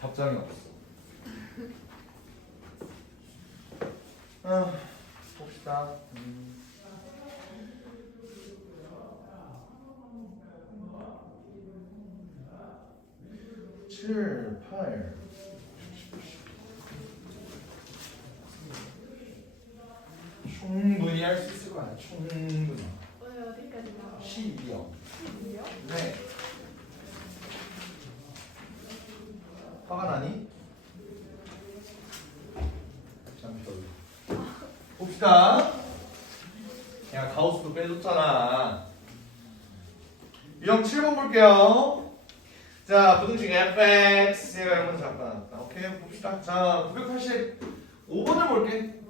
답장이 없어. 봅시다. 7, 8. 충분히 할 수 있을 거야. 충분히. 오늘 어디까지 나와? 12요. 12요? 네. 화가 나니? 잠시만. 봅시다. 야, 가우스도 빼줬잖아. 유형 7번 볼게요. 자, 부등식 fx. 얘가 이런 거 잠깐 나왔다. 오케이, 봅시다. 자, 985번을 볼게.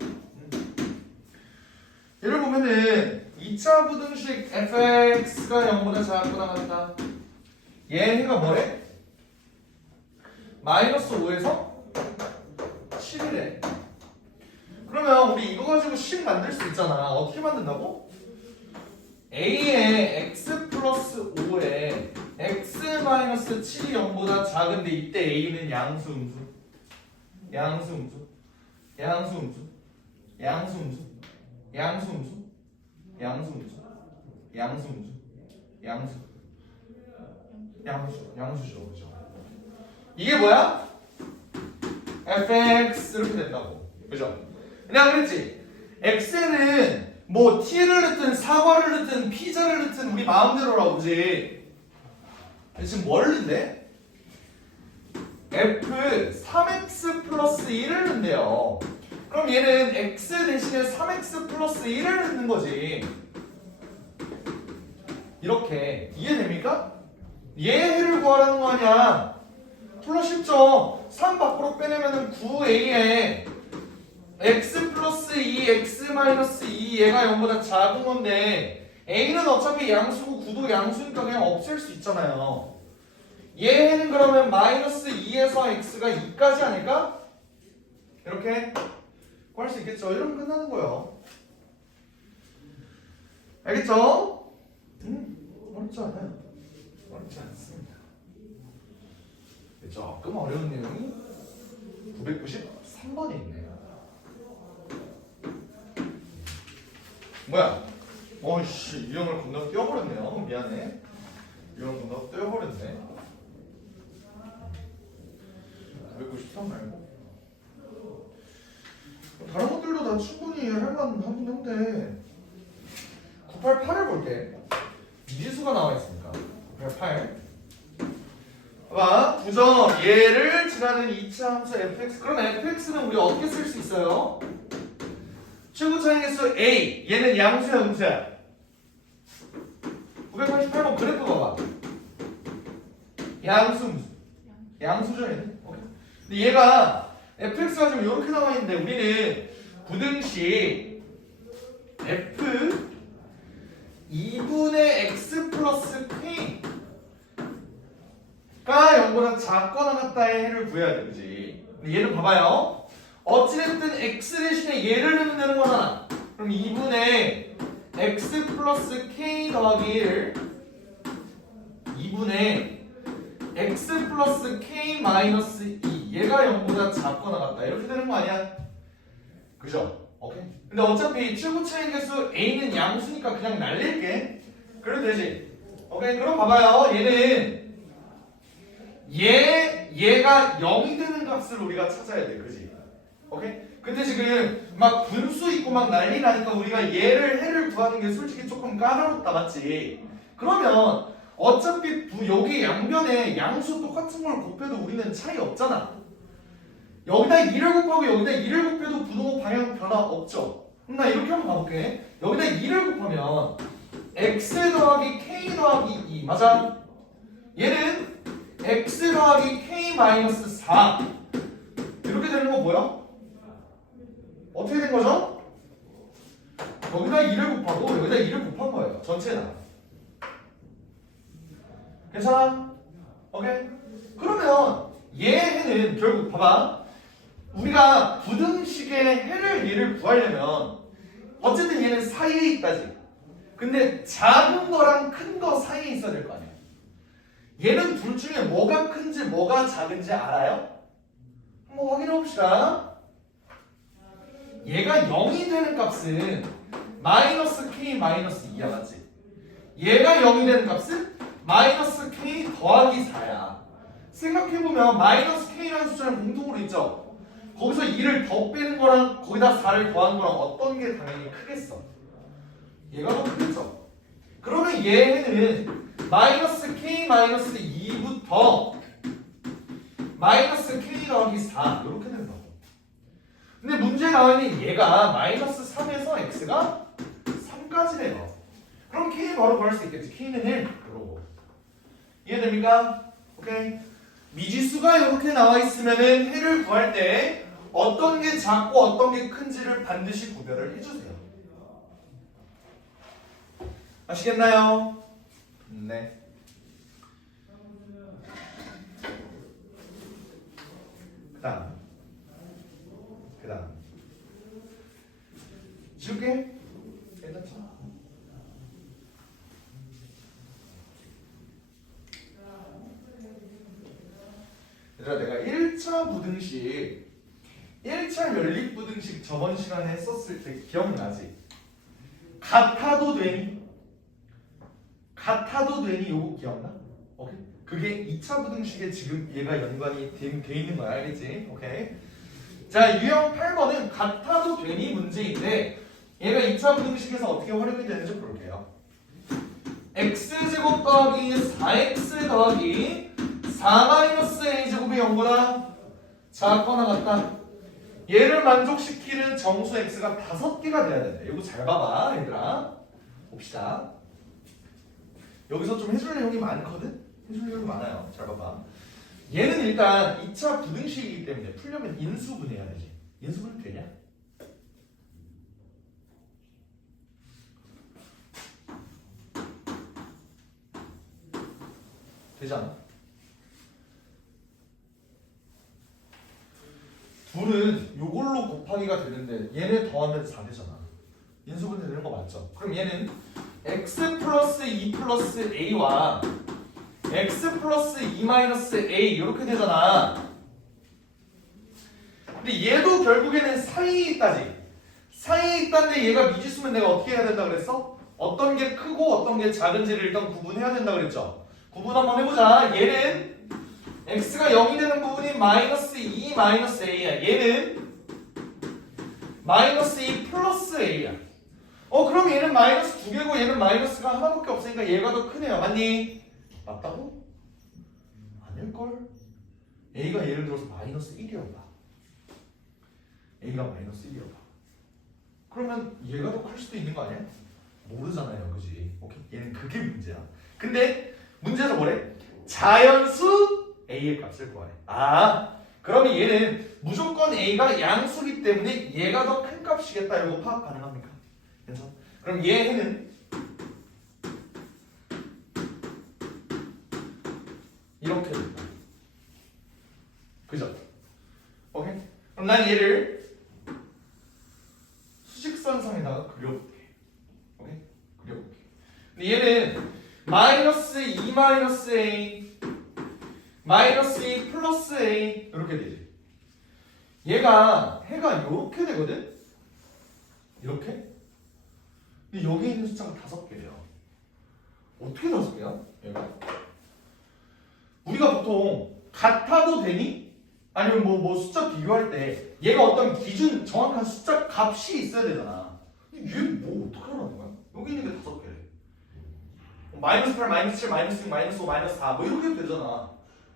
얘를 보면은 2차 부등식 fx가 0보다 작거나 같다. 얘가 뭐래? 마이너스 5에서 7이래. 그러면 우리 이거 가지고 식 만들 수 있잖아. 어떻게 만든다고? a의 x 플러스 5에 x 마이너스 7이 0보다 작은데 이때 a는 양수, 음수, 양수, 음수, 양수, 음수, 양수, 음수, 양수, 음수, 양수, 음수, 양수, 음수, 양수죠, 그죠? 이게 뭐야? fx 이렇게 된다고, 그죠? 그냥 그랬지. x는 뭐 t를 넣든 사과를 넣든 피자를 넣든 우리 마음대로라고, 그지? 지금 뭘 넣는데? f 3x 플러스 1을 넣는데요. 그럼 얘는 x 대신에 3x 플러스 1을 넣는 거지. 이렇게 이해됩니까? 얘 해를 구하라는 거 아니야. 풀러 쉽죠? 3 밖으로 빼내면은 9a에 x 플러스 2, x 마이너스 2 얘가 0보다 작은 건데 a는 어차피 양수고 9도 양수니까 그냥 없앨 수 있잖아요. 얘는 그러면 마이너스 2에서 x가 2까지 아닐까? 이렇게 구할 수 있겠죠? 이러면 끝나는 거예요. 알겠죠? 어렵지 않아요. 어렵지 않습니다. 조금 어려운 내용이 993번에 있네요. 뭐야? 어이씨, 유형을 건너 띄워버렸네요. 미안해. 유형 건너 띄워버렸네. 993 말고 다른 것들도 다 충분히 할만하긴 한데 988을 볼게. 미지수가 나와 있으니까 988. 봐봐, 부정 얘를 지나는 2차 함수 fx. 그럼 fx는 우리 어떻게 쓸 수 있어요? 최고 차이계수 a. 얘는 양수야, 음수야? 988번 그래프 봐봐. 양수, 음수. 양수죠, 얘는. 오케이. 근데 얘가 fx가 지금 이렇게 나와 있는데 우리는 부등식 f 2분의 x 플러스 k 가 0보다 작거나 같다의 해를 구해야 돼, 그지? 근데 얘는 봐봐요. 어찌됐든 x 대신에 얘를 넣으면 되는 거잖아. 그럼 2분의 x 플러스 k 더하기 1 2분의 x 플러스 k 마이너스 2 얘가 0보다 작거나 같다 이렇게 되는 거 아니야? 그죠? 오케이. 근데 어차피 최고 차이 계수 a는 양수니까 그냥 날릴게. 그래도 되지? 오케이. 그럼 봐봐요. 얘는 얘가 0이 되는 값을 우리가 찾아야 돼, 그지? 오케이? 근데 지금 막 분수 있고 막 난리 나니까 우리가 해를 구하는 게 솔직히 조금 까다롭다, 맞지? 그러면 어차피 여기 양변에 양수 똑같은 걸 곱해도 우리는 차이 없잖아. 여기다 2를 곱하고 여기다 2를 곱해도 분호 방향 변화 없죠? 그럼 나 이렇게 한번 가볼게. 여기다 2를 곱하면 x 더하기 k 더하기 2 맞아? 얘는 x 더하기 k 마이너스 4 이렇게 되는 거 뭐야? 어떻게 된 거죠? 여기다 2를 곱하고 여기다 2를 곱한 거예요. 전체에다. 괜찮아? 오케이? 그러면 얘 해는 결국 봐봐. 우리가 부등식의 얘를 구하려면 어쨌든 얘는 사이에 있다지. 근데 작은 거랑 큰 거 사이에 있어야 될 거 아니야. 얘는 둘 중에 뭐가 큰지 뭐가 작은지 알아요? 한번 확인해 봅시다. 얘가 0이 되는 값은 마이너스 k 마이너스 2야, 맞지? 얘가 0이 되는 값은 마이너스 k 더하기 4야. 생각해보면 마이너스 k라는 숫자는 공통으로 있죠? 거기서 2를 더 빼는 거랑 거기다 4를 더하는 거랑 어떤 게 당연히 크겠어? 얘가 더 크겠죠? 그러면 얘는 마이너스 k 마이너스 2부터 마이너스 k 더하기 4 이렇게 된다고. 근데 문제에 나와 있는 얘가 마이너스 3에서 x가 3까지 돼요. 그럼 k 바로 구할 수 있겠지. k는 1 그러고. 이해됩니까? 오케이. 미지수가 이렇게 나와 있으면은 해를 구할 때 어떤 게 작고 어떤 게 큰지를 반드시 구별을 해주세요. 아시겠나요? 네. 그다음 지울게. 일단 쳐. 얘들아, 내가 1차 부등식 1차 연립부등식 저번 시간에 했었을 때 기억나지? 같아도 되니? 같아도 되니? 요거 기억나? 오케이? 그게 2차 부등식에 지금 얘가 연관이 돼 있는 거야, 알겠지? 오케이? 자, 유형 8번은 같아도 되니 문제인데 얘가 2차 부등식에서 어떻게 활용이 되는지 볼게요. x제곱 더하기 4x 더하기 4-a제곱이 0보다 작거나 같다. 얘를 만족시키는 정수 x가 5개가 돼야 된다. 이거 잘 봐봐, 얘들아. 봅시다. 여기서 좀 해줄 내용이 많거든? 해줄 내용이 많아요. 잘 봐봐. 얘는 일단 2차 부등식이기 때문에 풀려면 인수분해해야 되지. 인수분해 되냐? 되잖아. 둘은 요걸로 곱하기가 되는데 얘네 더하면 4 되잖아. 인수분해 되는 거 맞죠? 그럼 얘는 x 플러스 2 플러스 a와 x 플러스 2 마이너스 a 이렇게 되잖아. 근데 얘도 결국에는 사이에 있다지. 사이에 있다는데 얘가 미지수면 내가 어떻게 해야 된다 그랬어? 어떤 게 크고 어떤 게 작은지를 일단 구분해야 된다 그랬죠? 구분 한번 해보자. 얘는 x가 0이 되는 부분이 마이너스 2 마이너스 a야. 얘는 마이너스 2 플러스 a야. 그럼 얘는 마이너스 2개고 얘는 마이너스가 하나밖에 없으니까 얘가 더 크네요. 맞니? 맞다고? 아닐걸? a가 예를 들어서 마이너스 1이었다. a가 마이너스 1이었다. 그러면 얘가 더 클 수도 있는 거 아니야? 모르잖아요, 그지? 오케이, 얘는 그게 문제야. 근데 문제에서 뭐래? 자연수 a의 값을 구하래. 그러면 얘는 무조건 a가 양수기 때문에 얘가 더 큰 값이겠다. 이거 파악 가능합니까? 그래서 그럼 얘는 이렇게 된다. 그죠? 오케이? 그럼 난 얘를 수직선상에다가 그려볼게. 오케이? 그려볼게. 근데 얘는 마이너스 2 마이너스 a 마이너스 2 플러스 a 이렇게 되지. 얘가 해가 이렇게 되거든? 이렇게? 근데 여기 있는 숫자가 5개예요. 어떻게 5개야? 얘가? 우리가 보통 같아도 되니? 아니면 뭐 숫자 비교할 때 얘가 어떤 기준 정확한 숫자 값이 있어야 되잖아. 근데 얘는 뭐 어떻게 하라는 거야? 여기 있는 게 5개래. 마이너스 8, 마이너스 7, 마이너스 6, 마이너스 5, 마이너스 4 뭐 이렇게 해도 되잖아.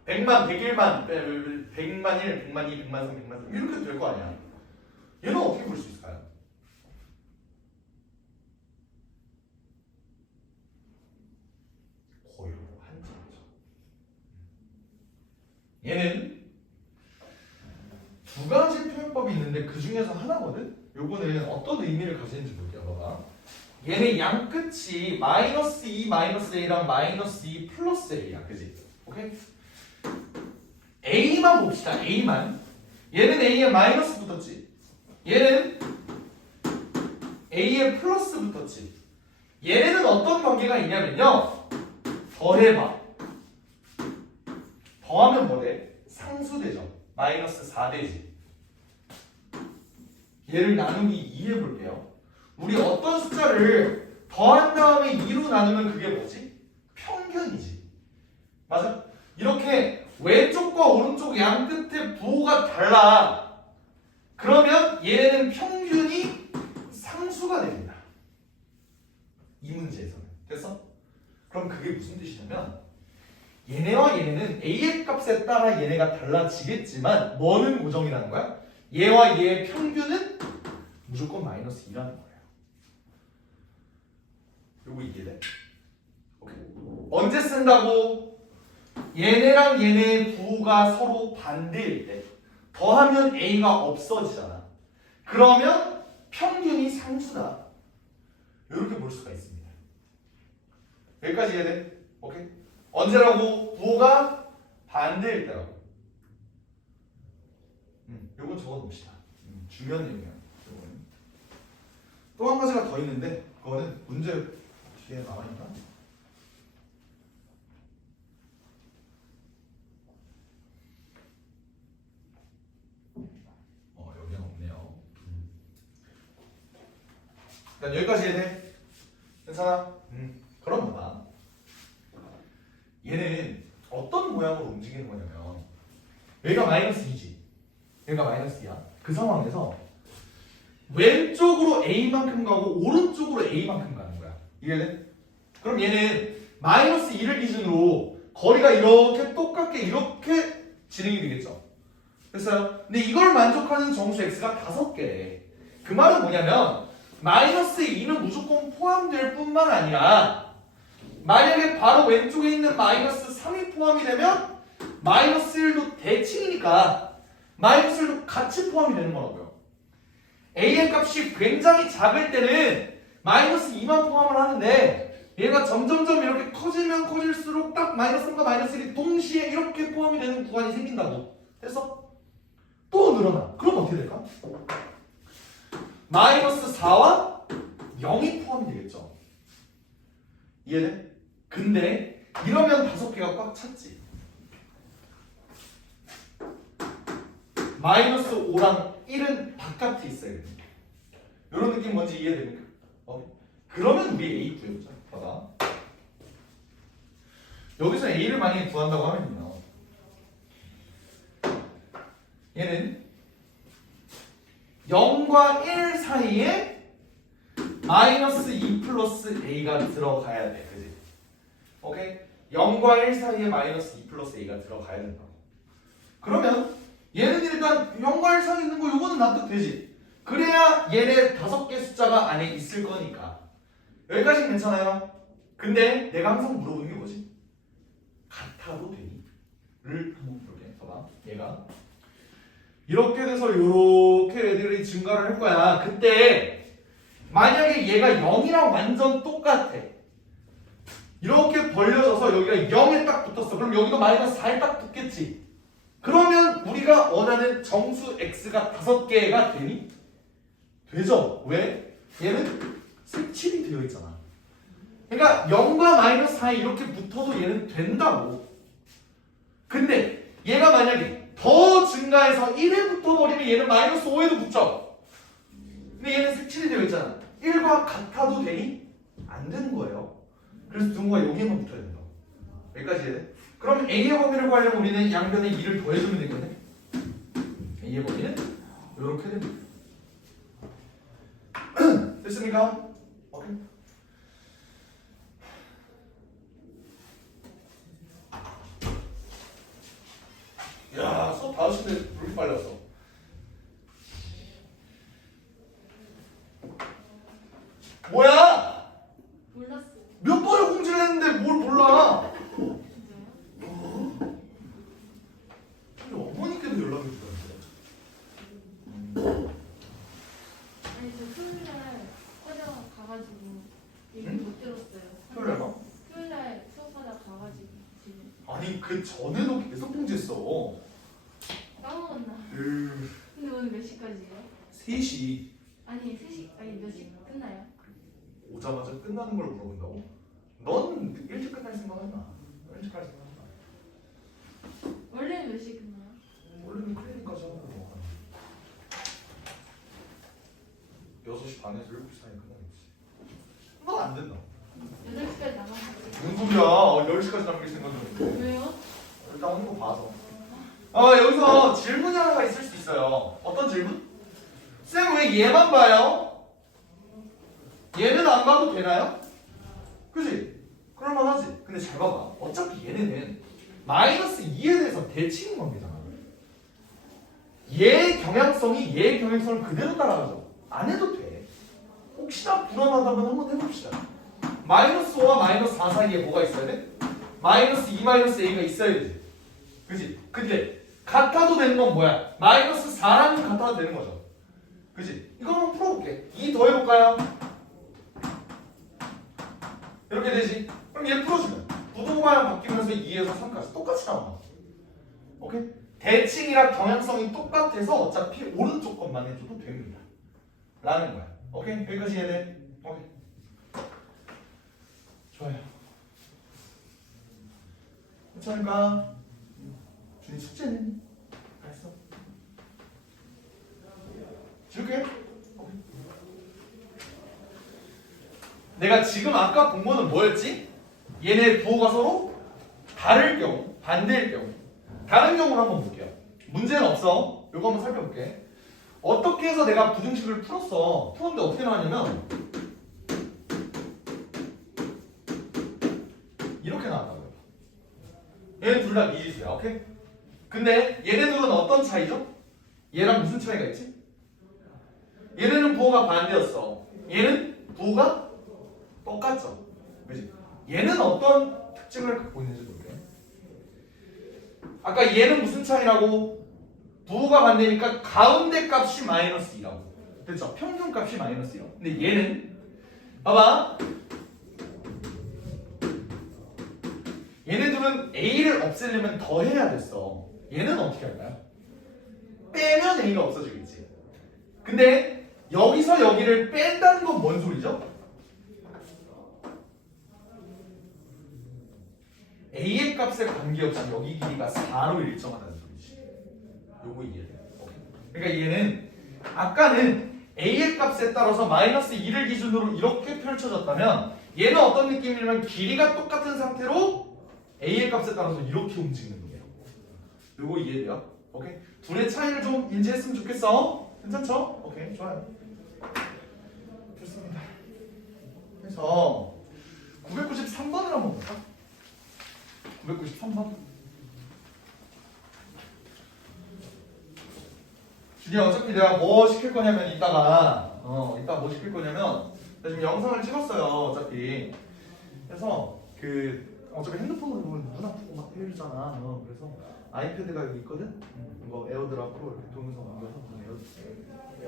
100만, 101만, 100만 1, 100만 2, 100만 3, 100만 3 이렇게 해도 될 거 아니야. 얘는 어떻게 볼 수 있을까요? 고요 한자죠. 얘는 두 가지 표현법이 있는데 그 중에서 하나거든? 요거는 어떤 의미를 가지는지 볼게요. 봐봐. 얘네 양 끝이 마이너스 2 마이너스 a랑 마이너스 2 플러스 a야. 그지? 오케이? a만 봅시다. a만. 얘는 a에 마이너스 붙었지. 얘는 a에 플러스 붙었지. 얘네는 어떤 관계가 있냐면요. 더해봐. 더하면 뭐래? 상수되죠. 마이너스 4되지. 얘를 나누기 2 해볼게요. 우리 어떤 숫자를 더한 다음에 2로 나누면 그게 뭐지? 평균이지. 맞아? 이렇게 왼쪽과 오른쪽 양 끝에 부호가 달라. 그러면 얘는 평균이 상수가 됩니다. 이 문제에서는. 됐어? 그럼 그게 무슨 뜻이냐면 얘네와 얘네는 a의 값에 따라 얘네가 달라지겠지만 뭐는 고정이라는 거야? 얘와 얘의 평균은 무조건 마이너스 2라는 거예요. 요거 이해돼? 오케이. 언제 쓴다고? 얘네랑 얘네의 부호가 서로 반대일 때 더하면 a가 없어지잖아. 그러면 평균이 상수다. 이렇게 볼 수가 있습니다. 여기까지 이해돼? 오케이? 언제라고? 부호가 반대일 때라고. 요건 적어놓읍시다. 중요한 내용이야. 또 한 가지가 더 있는데 그거는 문제 뒤에 나와있나? 여기는 없네요. 일단 여기까지 해돼? 괜찮아? 그럼 뭐다? 얘는 어떤 모양으로 움직이는 거냐면 여기가 마이너스 2지. 여기가 마이너스 2야. 그 상황에서 왼쪽으로 A만큼 가고 오른쪽으로 A만큼 가는 거야. 이해돼? 그럼 얘는 마이너스 2를 기준으로 거리가 이렇게 똑같게 이렇게 진행이 되겠죠. 됐어요? 근데 이걸 만족하는 정수 x가 5개래. 그 말은 뭐냐면 마이너스 2는 무조건 포함될 뿐만 아니라 만약에 바로 왼쪽에 있는 마이너스 3이 포함이 되면 마이너스 1도 대칭이니까 마이너스 1도 같이 포함이 되는 거라고요. a의 값이 굉장히 작을 때는 마이너스 2만 포함을 하는데 얘가 점점점 이렇게 커지면 커질수록 딱 마이너스 3과 마이너스 1이 동시에 이렇게 포함이 되는 구간이 생긴다고. 됐어? 또 늘어나. 그럼 어떻게 될까? 마이너스 4와 0이 포함이 되겠죠. 이해돼? 근데 이러면 5개가 꽉 찼지. 마이너스 5랑 1은 바깥에 있어야 돼. 이런 느낌 뭔지 이해됩니까? 그러면 우리 A 구해보자. 봐봐. 여기서 A를 만약에 구한다고 하면요. 얘는 0과 1 사이에 마이너스 2 플러스 A가 들어가야 돼. 그지? 오케이? 0과 1 사이에 마이너스 2 플러스 A가 들어가야 된다고. 그러면 얘는 일단 0과 1 사이에 있는 거 요거는 납득되지? 그래야 얘네 5개 숫자가 안에 있을 거니까. 여기까지는 괜찮아요? 근데 내가 항상 물어보는 게 뭐지? 같아도 되니? 를 한번 볼게. 봐봐. 얘가 이렇게 돼서 이렇게 애들이 증가를 할 거야. 그때 만약에 얘가 0이랑 완전 똑같아. 이렇게 벌려져서 여기가 0에 딱 붙었어. 그럼 여기도 마이너스 4에 딱 붙겠지. 그러면 우리가 원하는 정수 x가 5개가 되니? 되죠? 왜? 얘는 색칠이 되어 있잖아. 그러니까 0과 마이너스 4에 이렇게 붙어도 얘는 된다고. 근데 얘가 만약에 더 증가해서 1에 붙어버리면 얘는 마이너스 5에도 붙죠. 근데 얘는 색칠이 되어 있잖아. 1과 같아도 되니? 안 되는 거예요. 그래서 등호가 여기에만 붙어야 된다. 여기까지 해야 돼? 그럼 A의 범위를 구하려면 우리는 양변에 2를 더해주면 되거든. A의 범위는 이렇게 됩니다. 됐습니까? 오케이. 야, 수업 5시인데 왜 이렇게 빨리 왔어? 뭐야? 몰랐어. 몇 번을 공지를 했는데 뭘 몰라? 진짜요? 어머니께도 연락이 주던데. 아니 저 토요일날 화장 가가지고 얘기 응? 못 들었어요. 토요일날 봐? 토요일날 수업하다 가가지고 지금 아니 그 전에도 계속 공지했어. 까먹었나? 그 근데 오늘 몇 시까지예요? 3시 아니 3시 아니 몇 시 끝나요? 오자마자 끝나는 걸 물어본다고? 넌 일찍 끝날 생각하지 마. 일찍 갈 생각하지 마. 원래는 몇 시 끝나요? 원래는 그래. 반에서 7시 사이에 끝나겠지. 너안 된다. 8시까지 나가면 무슨 소리야? 10시까지 남길 생각은. 왜요? 일단 오는 거 봐서. 여기서 질문이 하나가 있을 수 있어요. 어떤 질문? 쌤 왜 얘만 봐요? 얘는 안 봐도 되나요? 그지? 그럴만하지. 근데 잘 봐봐. 어차피 얘네는 마이너스 2에 대해서 대칭인 관계잖아. 얘의 경향성이 얘의 경향성을 그대로 따라가죠. 안 해도 돼. 혹시나 불안하다면 한번 해봅시다. 마이너스 5와 마이너스 4 사이에 뭐가 있어야 돼? 마이너스 2 마이너스 a가 있어야 되지. 그지? 근데 같아도 되는 건 뭐야? 마이너스 4랑 같아도 되는 거죠. 그지? 이거 한번 풀어볼게. 2 더해볼까요? 이렇게 되지? 그럼 얘 풀어주면 부동방향 바뀌면서 2에서 3까지 똑같이 나와. 오케이? 대칭이랑 경향성이 똑같아서 어차피 오른쪽 것만 해줘도 됩니다. 라는 거야. 오케이? 여기까지 이해돼? 오케이. 좋아요. 괜찮을까? 준이 숙제는? 알았어. 지울게. 오케이. 내가 지금 아까 본 거는 뭐였지? 얘네 부호가 서로 다를 경우, 반대일 경우. 다른 경우를 한번 볼게요. 문제는 없어. 이거 한번 살펴볼게. 어떻게 해서 내가 부등식을 풀었어. 풀었는데 어떻게 나왔냐면 이렇게 나왔다고요. 얘는 둘 다 미지수야. 오케이? 근데 얘네들은 어떤 차이죠? 얘랑 무슨 차이가 있지? 얘네는 부호가 반대였어. 얘는 부호가 똑같죠. 그치? 얘는 어떤 특징을 갖고 있는지 볼게. 아까 얘는 무슨 차이라고? 부호가 반대니까 가운데 값이 마이너스 2라고. 됐죠? 평균 값이 마이너스 2라고. 근데 얘는 봐봐. 얘네들은 a를 없애려면 더해야 됐어. 얘는 어떻게 할까요? 빼면 a가 없어지겠지. 근데 여기서 여기를 뺀다는 건 뭔 소리죠? a의 값에 관계없이 여기 길이가 4로 일정하다는 소리지. 요거 이해돼. 그러니까 얘는 아까는 a의 값에 따라서 마이너스 2를 기준으로 이렇게 펼쳐졌다면 얘는 어떤 느낌이냐면 길이가 똑같은 상태로 a의 값에 따라서 이렇게 움직이는 거예요. 요거 이해돼요? 오케이? 둘의 차이를 좀 인지했으면 좋겠어. 괜찮죠? 오케이, 좋아요. 좋습니다. 그래서 993번을 한번 볼까? 993번. 준이 어차피 내가 뭐 시킬 거냐면 이따가 뭐 시킬 거냐면 나 지금 영상을 찍었어요 어차피. 그래서 어차피 핸드폰으로 보면 눈 아프고 막 이러잖아. 그래서 아이패드가 여기 있거든. 이거 에어드랍으로 이렇게 동영상 옮겨서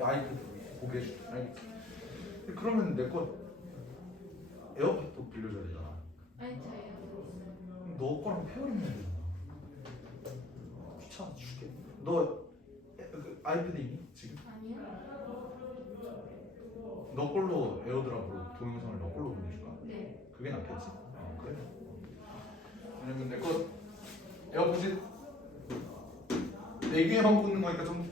아이패드 보게 해줄게. 알겠지? 그러면 내 거 에어팟도 빌려줘야 되잖아. 아니 저예요. 너 거랑 페어링 해야 되잖아. 귀찮아 죽겠네. 너 아이패드 있니? 지금? 아니요. 너 걸로 에어드랍으로 동영상을 너 걸로 보내줄까? 네. 그게 낫겠지? 그래. 왜냐면 내 거 에어팟이 내 귀에만 꽂는 거니까 좀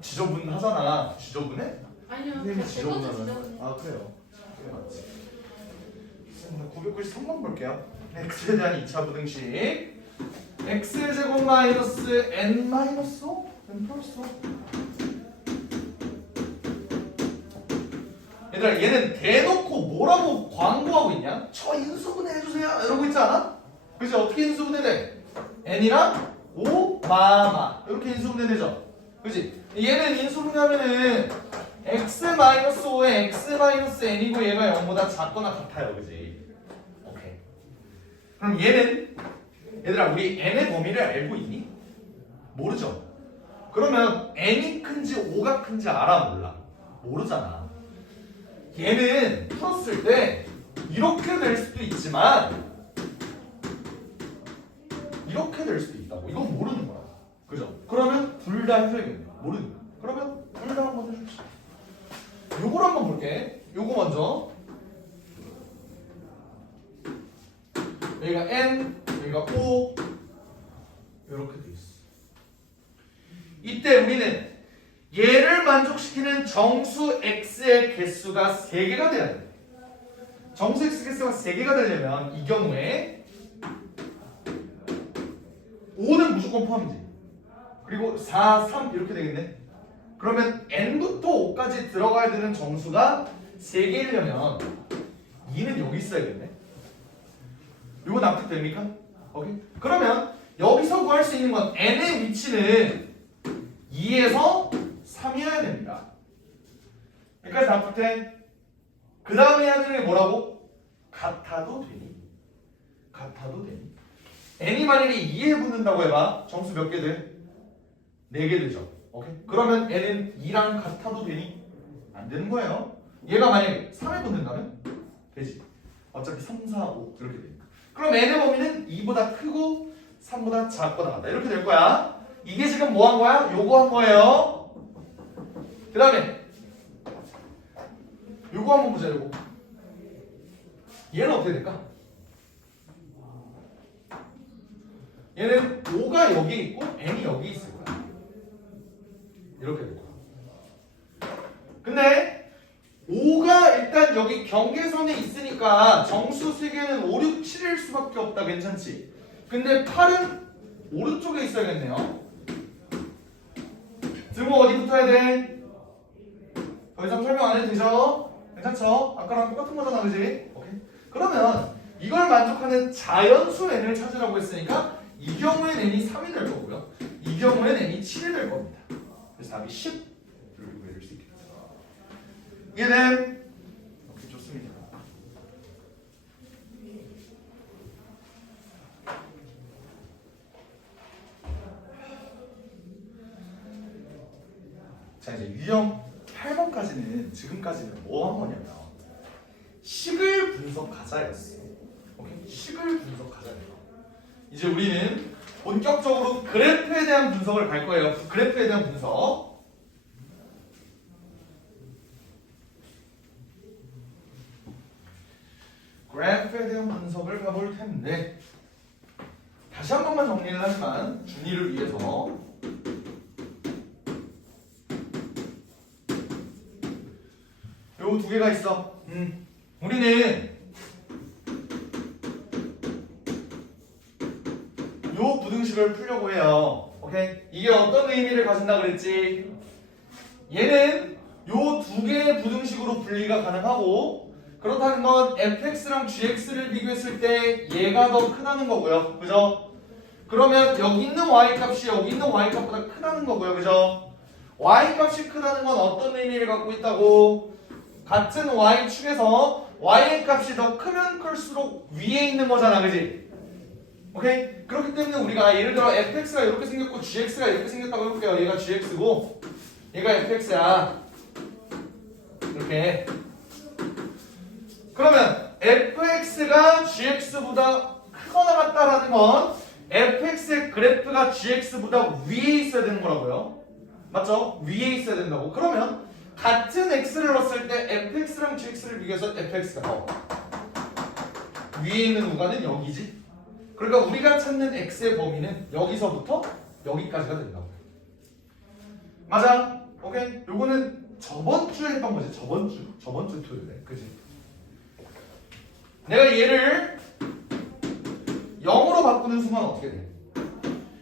지저분하잖아. 지저분해? 아니요. 선생님이 지저분하잖아. 지저분해. 아 그래요. 그게 맞지. 993번 볼게요. x에 대한 2차 부등식. x의 제곱 마이너스 n 마이너스 5? n 플러스 5? 얘들아 얘는 대놓고 뭐라고 광고하고 있냐? 저 인수분해 해주세요 이러고 있지 않아? 그치? 어떻게 인수분해 돼? n이랑 5 마마 이렇게 인수분해 되죠? 그치? 얘는 인수분해하면은 x-5에 x-n이고 얘가 0보다 작거나 같아요. 그치? 오케이. 그럼 얘는 얘들아 우리 n의 범위를 알고 있니? 모르죠? 그러면 n이 큰지 5가 큰지 알아 몰라? 모르잖아. 얘는 풀었을 때 이렇게 될 수도 있지만 이렇게 될 수도 있다고. 이건 모르는 거야. 그죠? 그러면 둘 다 해줘야겠네. 모르는 거야. 그러면 둘 다 한번 해줍시다. 요걸 한번 볼게. 요거 먼저. 여기가 n, 여기가 o 이렇게 돼 있어. 이때 우리는 얘를 만족시키는 정수 x의 개수가 3개가 돼야 돼. 정수 x 개수가 3개가 되려면 이 경우에 5는 무조건 포함이지. 그리고 4, 3 이렇게 되겠네. 그러면 n부터 5까지 들어가야 되는 정수가 3개이려면 2는 여기 있어야겠네. 이거 납득됩니까? 오케이. 그러면 여기서 구할 수 있는 건 n의 위치는 2에서 3이어야 됩니다. 여기까지 납득돼? 그 다음에 해야 되는 게 뭐라고? 같아도 되니? 같아도 되니? n이 만약에 2에 붙는다고 해봐. 정수 몇 개 돼? 4개 되죠. 오케이? 그러면 n은 2랑 같아도 되니? 안 되는 거예요. 얘가 만약에 3에 붙는다면? 되지. 어차피 3, 4, 5 이렇게 되니까. 그럼 n의 범위는 2보다 크고 3보다 작거나 같다. 이렇게 될 거야. 이게 지금 뭐 한 거야? 요거 한 거예요. 그 다음에 요거 한번 보자. 요거 얘는 어떻게 될까? 얘는 5가 여기 있고 n이 여기 있을 거야. 이렇게 될 거야. 근데 5가 일단 여기 경계선에 있으니까 정수 세개는 5, 6, 7일 수밖에 없다. 괜찮지? 근데 8은 오른쪽에 있어야겠네요. 등호 어디 붙어야 돼? 더 이상 설명 안 해도 되죠? 괜찮죠? 아까랑 똑같은 거잖아, 그지? 오케이. 그러면 이걸 만족하는 자연수 n을 찾으라고 했으니까 이 경우엔 n이 3이 될 거고요. 이 경우엔 n이 7이 될 겁니다. 그래서 답이 10. 이렇게 구해줄 수 있겠죠. 이해됨? 오케이, 좋습니다. 자, 이제 유형 8번까지는 지금까지는 뭐 한 거냐면 식을 분석하자였어. 오케이? 식을 분석하자예요. 이제 우리는 본격적으로 그래프에 대한 분석을 갈 거예요. 그래프에 대한 분석. 그래프에 대한 분석을 가볼 텐데 다시 한 번만 정리를 하지만 준이를 위해서 요 두 개가 있어. 우리는 요 부등식을 풀려고 해요. 오케이? 이게 어떤 의미를 가진다 그랬지? 얘는 요 두 개의 부등식으로 분리가 가능하고 그렇다는 건 fx랑 gx를 비교했을 때 얘가 더 크다는 거고요. 그죠? 그러면 여기 있는 y 값이 여기 있는 y 값보다 크다는 거고요. 그죠? y 값이 크다는 건 어떤 의미를 갖고 있다고? 같은 y축에서 y의 값이 더 크면 클수록 위에 있는 거잖아. 그지? 오케이? 그렇기 때문에 우리가 예를 들어 fx가 이렇게 생겼고 gx가 이렇게 생겼다고 해볼게요. 얘가 gx고 얘가 fx야. 이렇게. 그러면 fx가 gx보다 크거나 같다라는 건 fx의 그래프가 gx보다 위에 있어야 되는 거라고요. 맞죠? 위에 있어야 된다고. 그러면 같은 x를 넣었을 때 fx랑 gx를 비교해서 fx가 더 위에 있는 우가는 여기지. 그러니까 우리가 찾는 x의 범위는 여기서부터 여기까지가 된다고. 맞아? 오케이? 요거는 저번 주에 했던 거지. 저번 주 토요일에. 그지? 내가 얘를 0으로 바꾸는 순간 어떻게 돼?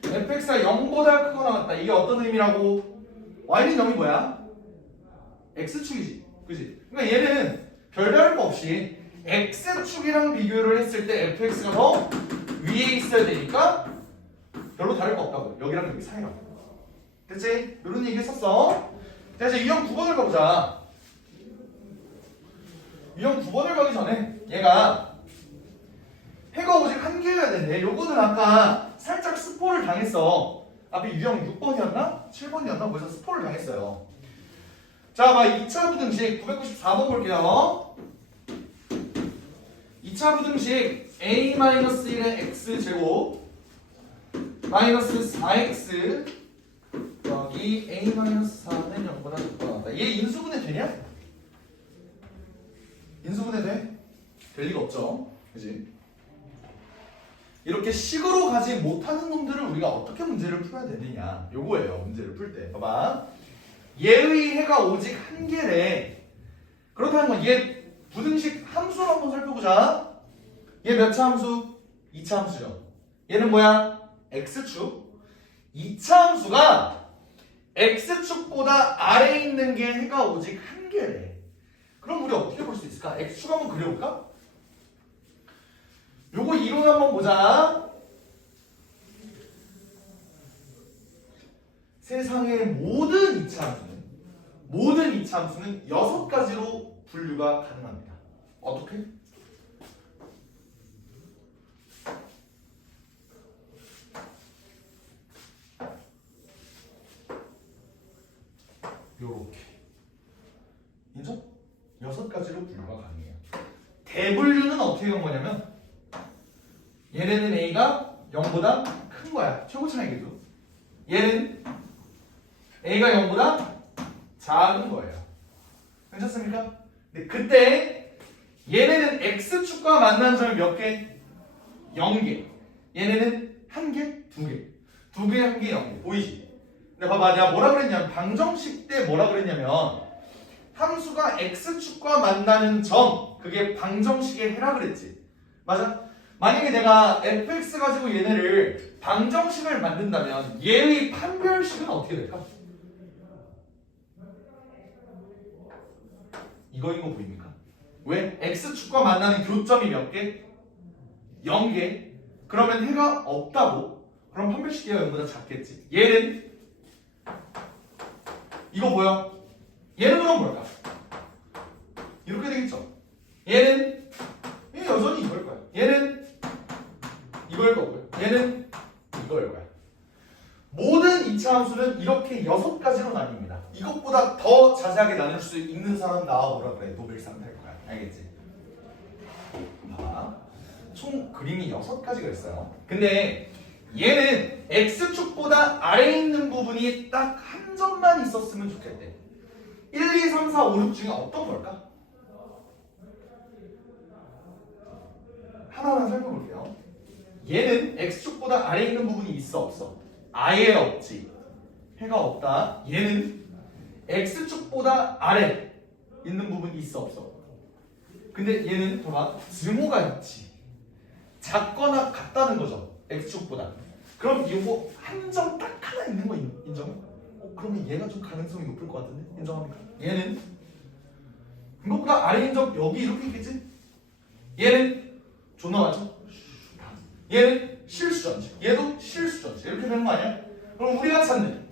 fx가 0보다 크거나 같다. 이게 어떤 의미라고? y는 0이 뭐야? x축이지. 그지? 그러니까 얘는 별다를 거 없이 x축이랑 비교를 했을 때 fx가 더 위에 있어야 되니까 별로 다를 거 없다고. 여기랑 여기 사이라고. 됐지? 이런 얘기 했었어. 자, 이제 유형 9번을 가보자. 유형 9번을 가기 전에 얘가 해가 오직 한 개여야 되는데 요거는 아까 살짝 스포를 당했어. 앞에 유형 6번이었나? 7번이었나? 뭐에서 스포를 당했어요. 자, 봐. 2차 부등식 994번 볼게요. 2차 부등식 a-1의 x제곱 마이너스 4x 더하기 a-4는 0보다 작거나 같다. 얘 인수분해 되냐? 인수분해 돼? 될 리가 없죠. 그지? 이렇게 식으로 가지 못하는 놈들을 우리가 어떻게 문제를 풀어야 되느냐 요거예요. 문제를 풀 때. 봐봐. 얘의 해가 오직 한 개래. 그렇다는 건 얘 부등식 함수를 한번 살펴보자. 얘 몇 차 함수? 2차 함수죠. 얘는 뭐야? x축. 2차 함수가 x축보다 아래에 있는 게 해가 오직 한 개래. 그럼 우리 어떻게 볼 수 있을까? x축 한번 그려볼까? 요거 이론 한번 보자. 세상의 모든 2차 함수는 6가지로 분류가 가능합니다. 어떻게? 요렇게. 인정? 6가지로 분류가 가능해요. 대분류는 어떻게 된 거냐면 얘네는 A가 0보다 큰 거야. 최고 차이기도. 얘는 A가 0보다 작은 거예요. 괜찮습니까? 근데 그때 얘네는 X축과 만난 점이 몇 개? 0개. 얘네는 1개? 2개. 2개, 1개, 0개. 보이지? 근데 봐봐, 내가 뭐라 그랬냐면 방정식 때 뭐라 그랬냐면 함수가 X축과 만나는 점, 그게 방정식의 해라 그랬지. 맞아? 만약에 내가 fx 가지고 얘네를 방정식을 만든다면 얘의 판별식은 어떻게 될까? 이거 보입니까? 왜? x축과 만나는 교점이 몇 개? 0개. 그러면 해가 없다고? 그럼 판별식이 0보다 작겠지. 얘는 이거 뭐야? 얘는 그럼 뭘까? 이렇게 되겠죠. 얘는 여전히 이걸 거야. 얘는 이걸 거고요. 얘는 이걸 거야. 모든 2차 함수는 이렇게 6가지로 나뉩니다. 이것보다 더 자세하게 나눌 수 있는 사람 나와보라 그래. 노벨상 탈 거야. 알겠지? 봐. 총 그림이 6가지가 있어요. 근데 얘는 X축보다 아래에 있는 부분이 딱 한 점만 있었으면 좋겠대. 1, 2, 3, 4, 5, 6 중에 어떤 걸까? 하나만 살펴볼게요. 얘는 X축보다 아래에 있는 부분이 있어 없어? 아예 없지. 해가 없다. 얘는 X축보다 아래 있는 부분이 있어 없어? 근데 얘는 봐봐, 증오가 있지. 작거나 같다는 거죠. X축보다. 그럼 이거 한 점 딱 하나 있는 거 인정해? 그러면 얘가 좀 가능성이 높을 것 같은데? 인정합니까? 얘는 이것보다 아래인 점 여기 이렇게 있겠지? 얘는 존나 맞죠? 얘는 실수전지. 얘도 실수전지. 이렇게 되는 거 아니야? 그럼 우리가 찾는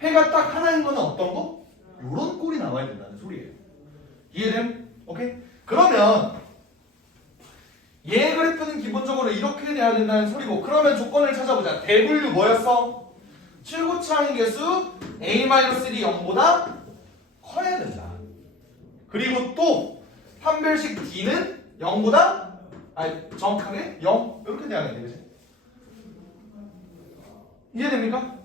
해가 딱 하나인 거는 어떤 거? 요런 꼴이 나와야 된다는 소리예요. 이해됨? 오케이? 그러면 얘 그래프는 기본적으로 이렇게 돼야 된다는 소리고, 그러면 조건을 찾아보자. 대분류 뭐였어? 최고차항의 개수 A-1이 0보다 커야 된다. 그리고 또 판별식 D는 0보다 정확하게 0 이렇게 돼야 되는데, 그치? 이해됩니까?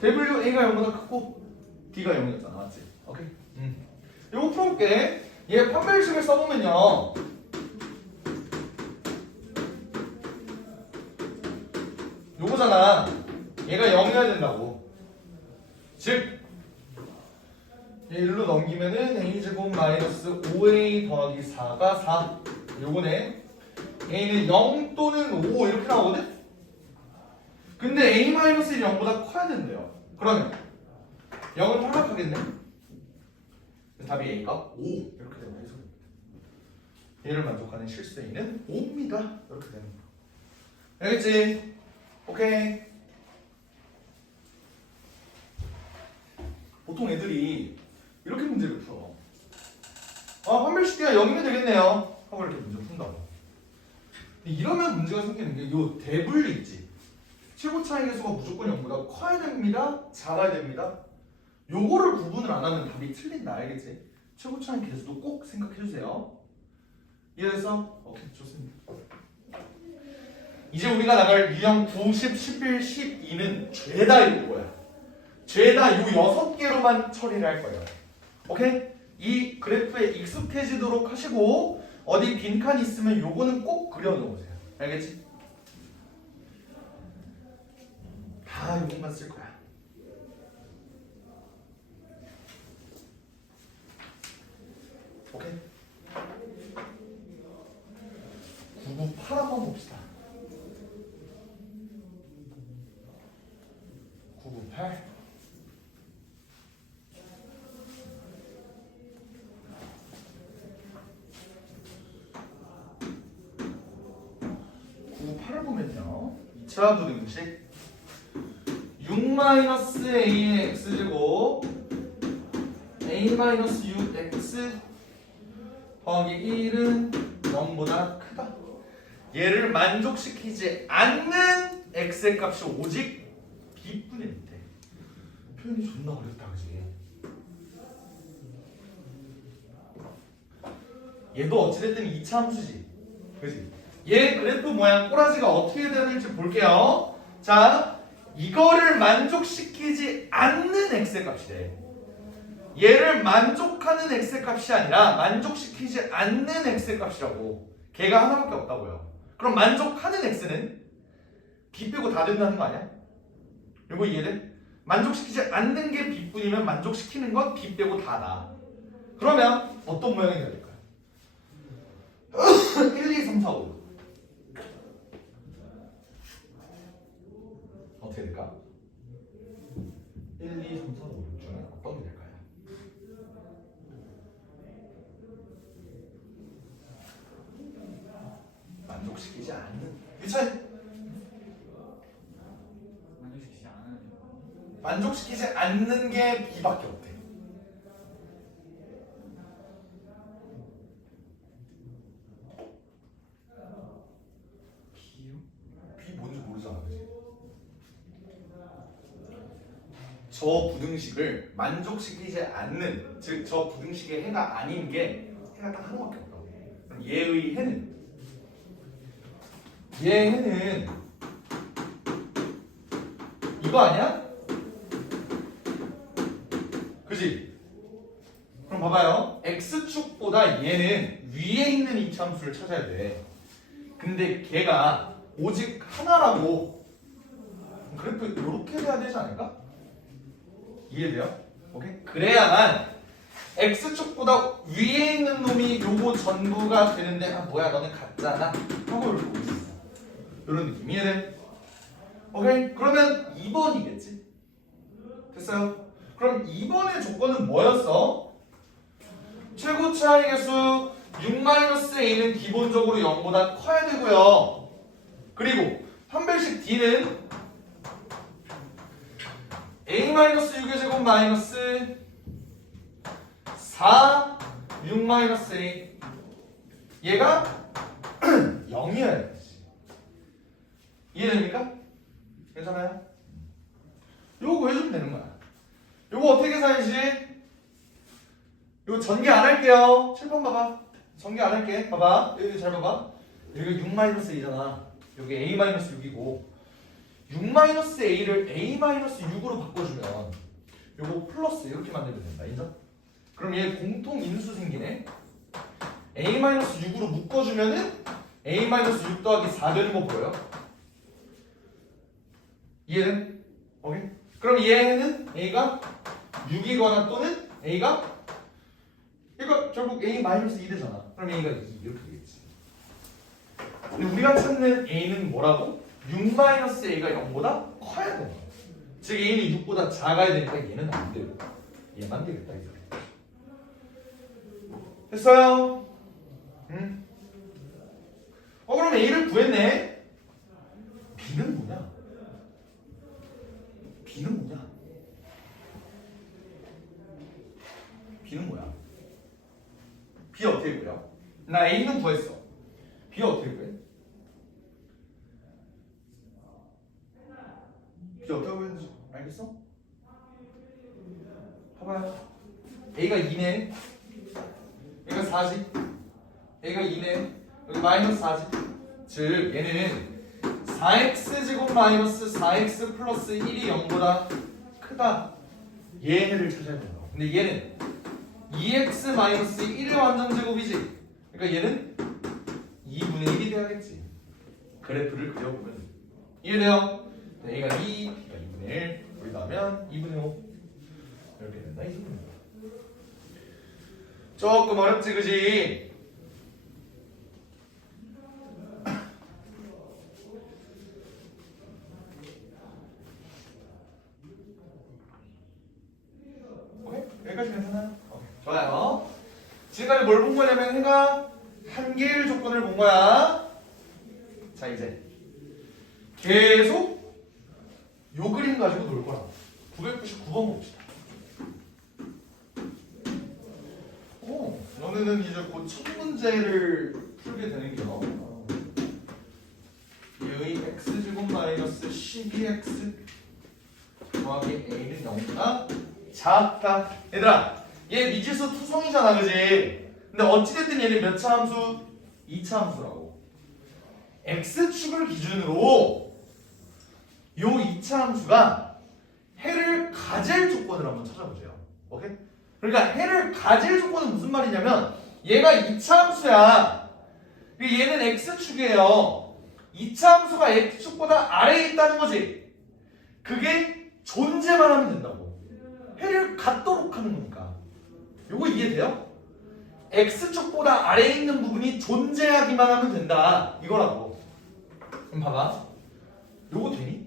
대분류 A가 0보다 크고 D가 0이었잖아. 맞지? 오케이? 요거 풀어볼게. 얘 판별식을 써보면요, 요거잖아. 얘가 0이어야 된다고. 즉 얘 일로 넘기면은 a제곱 마이너스 5a 더하기 4가 4. 요거네. a는 0 또는 5 이렇게 나오거든? 근데 a-1이 0보다 커야 된대요. 그러면 0은 탈락하겠네? 답이 a가 5 이렇게 되는 거예요. 얘를 만족하는 실수 a는 5입니다. 이렇게 되는 거야. 알겠지? 오케이. 보통 애들이 이렇게 문제를 풀어. 판별식 D가 0이면 되겠네요 하고 이렇게 문제 푼다고. 근데 이러면 문제가 생기는 게 요 대분류 있지. 최고 차이 개수가 무조건 0보다 커야 됩니다, 작아야 됩니다. 요거를 구분을 안 하면 답이 틀린다. 알겠지? 최고 차이 개수도 꼭 생각해 주세요. 이해됐어? 오케이, 좋습니다. 이제 우리가 나갈 유형 9, 10, 11, 12는 죄다 요거야. 죄다 요 6개로만 처리를 할 거예요. 오케이? 이 그래프에 익숙해지도록 하시고, 어디 빈칸 있으면 요거는 꼭 그려놓으세요. 알겠지? 다 요것만 쓸 거야. 오케이? 998 한번 봅시다. 998 998을 보면요 2차 부등식 6-a의 x제곱 a-6x 더하기 1은 0보다 크다. 얘를 만족시키지 않는 x의 값이 오직 b분의 밑에. 표현이 존나 어렵다 그지? 얘도 어찌됐든 2차 함수지 그지? 얘 그래프 모양 꼬라지가 어떻게 돼야 될지 볼게요. 자, 이거를 만족시키지 않는 x의 값이래. 얘를 만족하는 x의 값이 아니라 만족시키지 않는 x의 값이라고. 걔가 하나밖에 없다고요. 그럼 만족하는 x는 b 빼고 다 된다는 거 아니야? 이거 이해돼? 만족시키지 않는 게 b뿐이면 만족시키는 건 b 빼고 다다. 그러면 어떤 모양이 돼야 될까요? 1, 2, 3, 4, 5 어떻게 될까? 1, 2, 3, 4, 5 중에 어떤 게 될까요? 만족시키지 않는 유찬 만족시키지 않는 게 B밖에 없대. B요? B 뭔지 모르잖아 그치? 저 부등식을 만족시키지 않는 즉 저 부등식의 해가 아닌 게 해가 딱 하나밖에 없다고. 그럼 얘의 해는 이거 아니야? 그지? 그럼 봐봐요. x축보다 얘는 위에 있는 이차함수를 찾아야 돼. 근데 걔가 오직 하나라고. 그래프 이렇게 돼야 되지 않을까? 이해돼요? 오케이? 그래야만 x축보다 위에 있는 놈이 요거 전부가 되는데 아 뭐야 너는 같잖아 하고 이렇게 보고 있어. 이런 느낌 이해돼? 오케이? 그러면 2번이겠지? 됐어요? 그럼 2번의 조건은 뭐였어? 최고 차이 계수 6-a는 기본적으로 0보다 커야 되고요. 그리고 판별식 D는 a-6의 제곱 마이너스 4 6-a 얘가 0이어야 돼. 이해됩니까? 괜찮아요? 요거 구해주면 되는 거야. 요거 어떻게 계산이지? 요거 전개 안 할게요. 칠판 봐봐. 전개 안 할게. 봐봐. 여기 잘 봐봐. 여기 6-a잖아. 여기 a-6이고 6-a를 a-6으로 바꿔주면 요거 플러스 이렇게 만들면 된다. 인정? 그럼 얘 공통 인수 생기네. a-6으로 묶어주면은 a-6 더하기 4 되는 거 보여요? 이해는? 오케이? 그럼 얘는 a가 6이거나 또는 a가 이거 결국 a-2 되잖아. 그럼 a가 2 이렇게 되겠지. 근데 우리가 찾는 a는 뭐라고? 6-a가 0보다 커야 돼. 즉 a는 6보다 작아야 되니까 얘는 안 돼요. 얘만 되겠다 이제. 됐어요? 응? 그럼 a를 구했네. b는 뭐냐? b는 뭐냐? b는 뭐야? b 어떻게 구해요? 나 a는 구했어. b 어떻게 구해? b 어떻게 구했는지 알겠어? 봐봐요. a가 2네. 얘가 4지. 얘가 2네. 여기 마이너스 4지. 즉 얘는 4x제곱 마이너스 4x 플러스 1이 0보다 크다. 얘를 찾아야 된다. 근데 얘는 2x 마이너스 1의 완전제곱이지. 그러니까 얘는 2분의 1이 돼야겠지. 그래프를 그려보면 이해돼요? a가 2, b가 2분의 1 여기 나면 2분의 5 이렇게 된다. 이 정도입니다. 조금 어렵지 그지? 오케이? 여기까지 괜찮아요? 오케이. 좋아요. 지금까지 뭘 본 거냐면 해가 한계일 조건을 본 거야. 자 이제 계속 요 그림 가지고 놀 거라. 999번 봅시다. 너네는 이제 곧 첫 문제를 풀게 되는겨. 의 x제곱 마이너스 12x 더하기 a는 0보다 작다. 얘들아, 얘 미지수 투성이잖아, 그지? 근데 어찌됐든 얘는 몇 차 함수? 2차 함수라고. x축을 기준으로 요 2차 함수가 해를 가질 조건을 한번 찾아보세요. 오케이? 그러니까 해를 가질 조건은 무슨 말이냐면 얘가 2차 함수야. 얘는 x축이에요. 2차 함수가 x축보다 아래에 있다는 거지. 그게 존재만 하면 된다고. 해를 갖도록 하는 거니까. 요거 이해돼요? x축보다 아래에 있는 부분이 존재하기만 하면 된다. 이거라고. 그럼 봐봐. 요거 되니?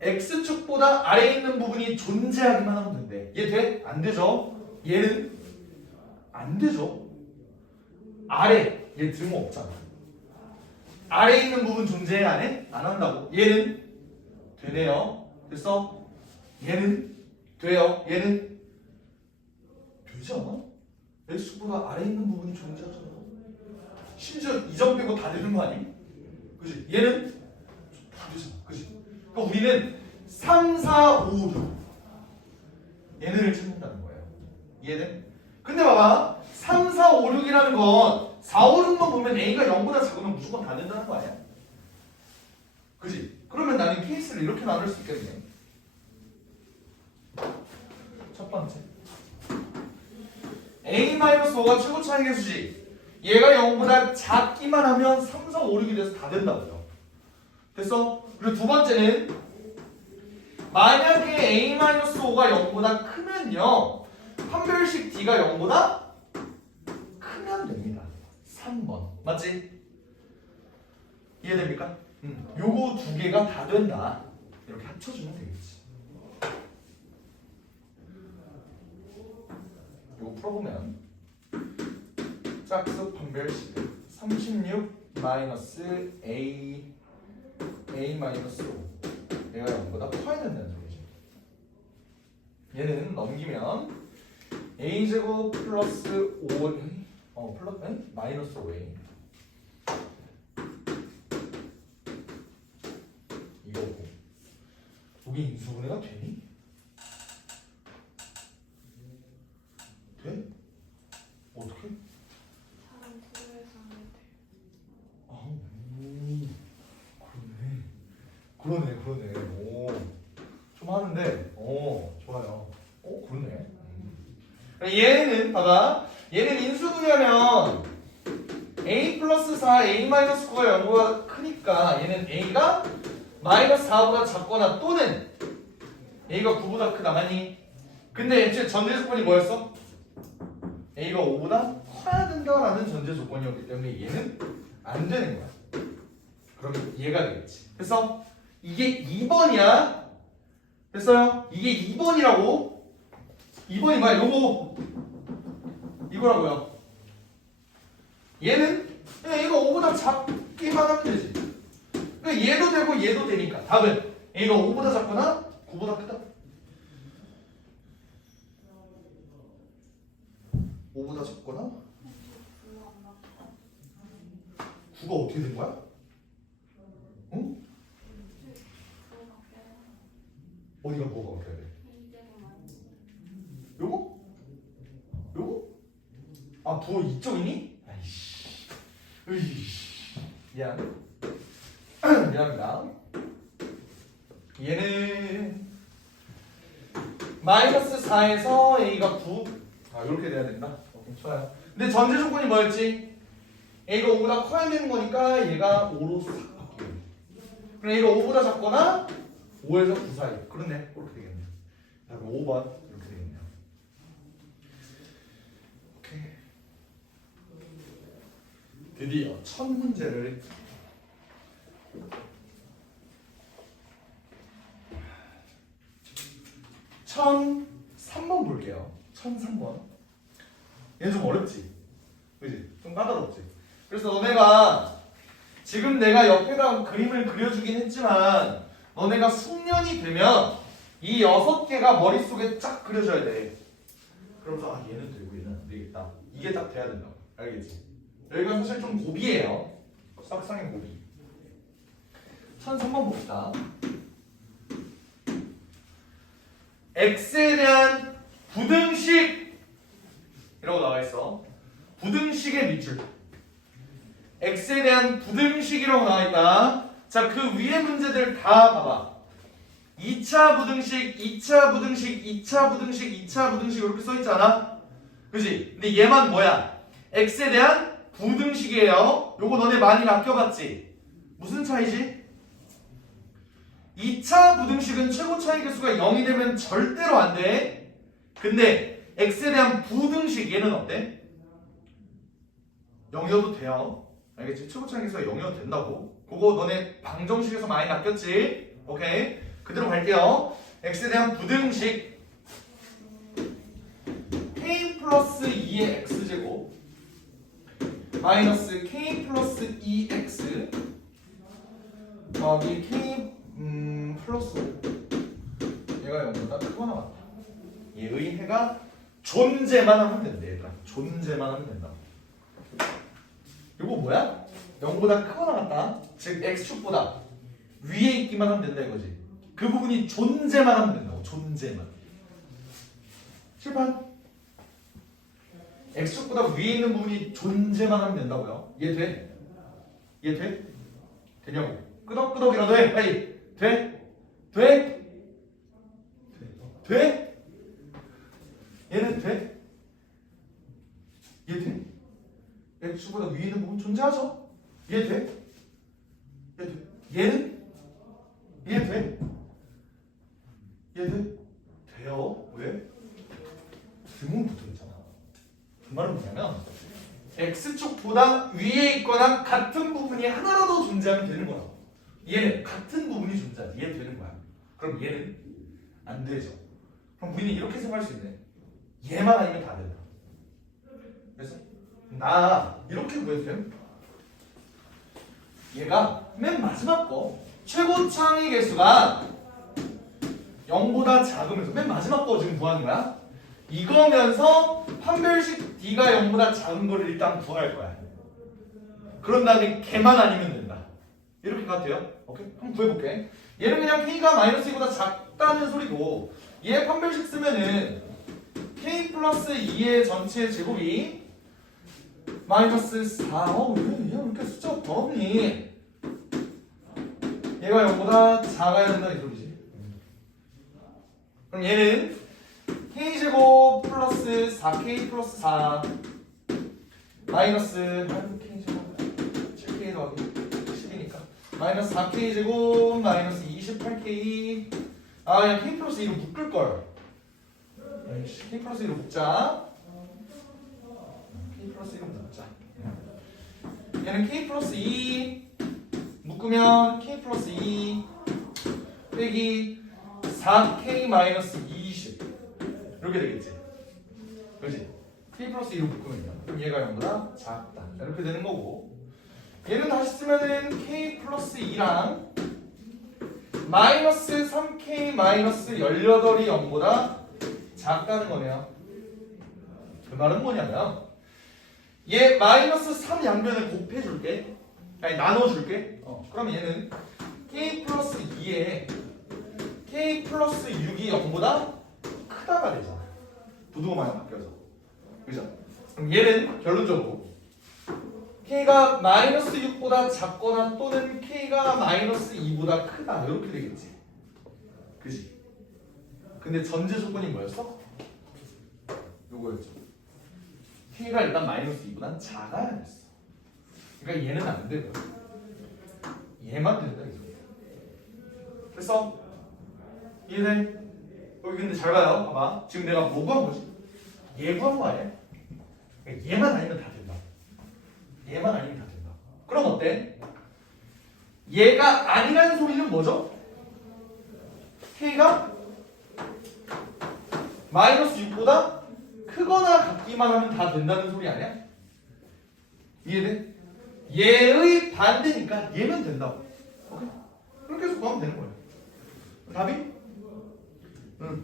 x축보다 아래에 있는 부분이 존재하기만 하면 된대. 얘 돼? 안 되죠? 얘는 안 되죠. 아래 얘 등호 없잖아. 아래에 있는 부분 존재해 안 해? 안 한다고. 얘는 되네요. 됐어? 얘는 돼요. 얘는 되지 않아? x축보다 아래에 있는 부분이 존재하잖아. 심지어 이점 빼고 다 되는 거 아니? 그지? 얘는 다 되잖아. 그지? 그러니까 우리는 3, 4, 5, 6 얘네를 찾는다는 거예요. 이해돼? 근데 봐봐 3, 4, 5, 6이라는 건 4, 5, 6만 보면 A가 0보다 작으면 무조건 다 된다는 거 아니야? 그지? 그러면 나는 케이스를 이렇게 나눌 수 있겠네. 첫 번째 A-5가 최고 차이 계수지. 얘가 0보다 작기만 하면 3, 4, 5, 6이 돼서 다 된다고요. 됐어? 그리고 두 번째는 만약에 A-5가 0보다 크면요 판별식 D가 0보다 크면 됩니다. 3번 맞지? 이해됩니까? 요거 두 개가 다 된다. 이렇게 합쳐주면 되겠지. 요거 풀어보면 짝수 판별식 36 마이너스 A 마이너스 5 얘가 0보다 커야 된다는 소리죠. 얘는 넘기면 A제곱 플러스 5 플러스 마이너스 5A 이거고 여기 인수분해가 되니? 돼? 어떻게? 사람 둘에서 하면 돼. 그러네. 오, 좀 하는데, 좋아요. 그러네. 얘는 봐봐. 얘는 인수분해하면 A 플러스 4, A 마이너스 9가 0보다 크니까 얘는 A가 마이너스 4보다 작거나 또는 A가 9보다 크다 맞니? 근데 애초에 전제 조건이 뭐였어? A가 5보다 커야 된다라는 전제 조건이었기 때문에 얘는 안 되는 거야. 그러면 얘가 되겠지. 그래서 이게 2번이야. 됐어요? 이게 2번이라고. 2번이 뭐야? 요거 이거라고요. 얘는 그냥 얘가 5보다 작기만 하면 되지. 그러니까 얘도 되고 얘도 되니까 답은 A가 5보다 작거나 9보다 크다. 5보다 작거나 9가 어떻게 된 거야? 응? 어디가 뭐가 어떻게 돼? 요거? 요거? 아 부호 이쪽이니? 아이씨 미안 미안합니다. 얘는 마이너스 4에서 A가 9 이렇게 돼야 된다. 오케이 좋아요. 근데 전제 조건이 뭐였지? A가 5보다 커야 되는 거니까 얘가 5로 싹 바뀌고 그럼 A가 5보다 작거나 5에서 9 사이. 그렇네. 그렇게 되겠네요. 그럼 5번 이렇게 되겠네요. 드디어 첫 문제를 1003번 볼게요. 1003번. 얘는 좀 어렵지? 그지? 좀 까다롭지? 그래서 너네가 지금 내가 옆에다 그림을 그려주긴 했지만 너네가 숙련이 되면 이 6개가 머릿속에 쫙 그려져야 돼. 그러면서 아 얘는 되고 얘는 안 되겠다. 이게 딱 돼야 된다. 알겠지? 여기가 사실 좀 고비예요. 싹상의 고비. 1003번 봅시다. x에 대한 부등식 이라고 나와 있어. 부등식의 밑줄. x에 대한 부등식이라고 나와 있다. 자, 그 위에 문제들 다 봐봐. 2차 부등식, 2차 부등식, 2차 부등식, 2차 부등식 이렇게 써 있잖아. 그지? 근데 얘만 뭐야? x에 대한 부등식이에요. 요거 너네 많이 아껴봤지? 무슨 차이지? 2차 부등식은 최고 차이 개수가 0이 되면 절대로 안 돼. 근데 x에 대한 부등식 얘는 어때? 0이어도 돼요. 알겠지? 최고 차이 개수가 0이어도 된다고. 그거 너네 방정식에서 많이 아꼈지? 오케이. 그대로 갈게요. x에 대한 부등식 k 플러스 2의 x제곱 마이너스 k 플러스 2x 더하기 k 플러스 5 얘가 0보다 크거나 같다. 얘의 해가 존재만 하면 된대. 얘들아 존재만 하면 된다. 이거 뭐야? 0보다 크거나 같다. 즉 x축보다 위에 있기만 하면 된다 이거지. 그 부분이 존재만 하면 된다고. 존재만. 칠판 x축보다 위에 있는 부분이 존재만 하면 된다고요. 이해돼? 이해돼? 되냐고. 끄덕끄덕이라도 해. 빨리. 돼? 돼? 돼? 얘는 돼? 이해돼? x축보다 위에 있는 부분 존재하죠? 이해돼? 이해돼? 얘는? 이해돼? 이해돼? 돼요? 왜? 등은 붙어있잖아. 그 말은 뭐냐면 x축보다 위에 있거나 같은 부분이 하나라도 존재하면 되는 거라고. 얘는 같은 부분이 존재하지. 얘는 되는 거야. 그럼 얘는 안 되죠. 그럼 우리는 이렇게 생각할 수 있네. 얘만 아니면 다 된다. 그래서 나 이렇게 구해도 돼? 얘가 맨 마지막 거 최고 창의 개수가 0보다 작으면서 맨 마지막 거 지금 구하는 거야. 이거면서 판별식 D가 0보다 작은 거를 일단 구할 거야. 그런 다음에 걔만 아니면 된다. 이렇게 가도 돼요? 오케이? 한번 구해볼게. 얘는 그냥 K가 마이너스 2보다 작다는 소리고 얘 판별식 쓰면은 K 플러스 2의 전체 제곱이 마이너스 4. 왜 이렇게 숫자가 더럽니? 얘가 0보다 작아야 된다 이 소리지. 그럼 얘는 K제곱 플러스 4K 플러스 4 마이너스 K제곱 7K 더하기 10이니까 마이너스 4K제곱 마이너스 28K. 아 그냥 K 플러스 2로 묶을걸. K 플러스 2로 묶자. K 플러스 1로 묶자. 얘는 K 플러스 2 묶으면 K 플러스 2 빼기 4K 마이너스 20 이렇게 되겠지. 그렇지? K 플러스 2로 묶으면요. 그럼 얘가 0보다 작다. 이렇게 되는 거고 얘는 다시 쓰면은 K 플러스 2랑 마이너스 3K 마이너스 18이 0보다 작다는 거네요. 그 말은 뭐냐면 얘 마이너스 3 양변을 곱해줄게. 아니 나눠줄게. 그럼 얘는 K 플러스 2에 K 플러스 6이 0보다 크다가 되잖아. 부두가 많이 바뀌어서. 그죠? 그럼 얘는 결론적으로 K가 마이너스 6보다 작거나 또는 K가 마이너스 2보다 크다. 이렇게 되겠지. 그지? 근데 전제 조건이 뭐였어? 요거였죠. K가 일단 마이너스 2보단 작아야 됐어. 그러니까 얘는 안 되고 얘만 된다 이 소리야. 그래서 이해돼? 여기 근데 잘 봐요. 봐봐. 지금 내가 뭐 구한 거지? 얘 구한 거 아니야? 그러니까 얘만 아니면 다 된다. 얘만 아니면 다 된다. 그럼 어때? 얘가 아니라는 소리는 뭐죠? K가 마이너스 6보다 크거나 같기만 하면 다 된다는 소리 아니야? 이해돼? 얘의 반대니까 얘면 된다고. 오케이? 그렇게 해서 구하면 되는 거야. 답이?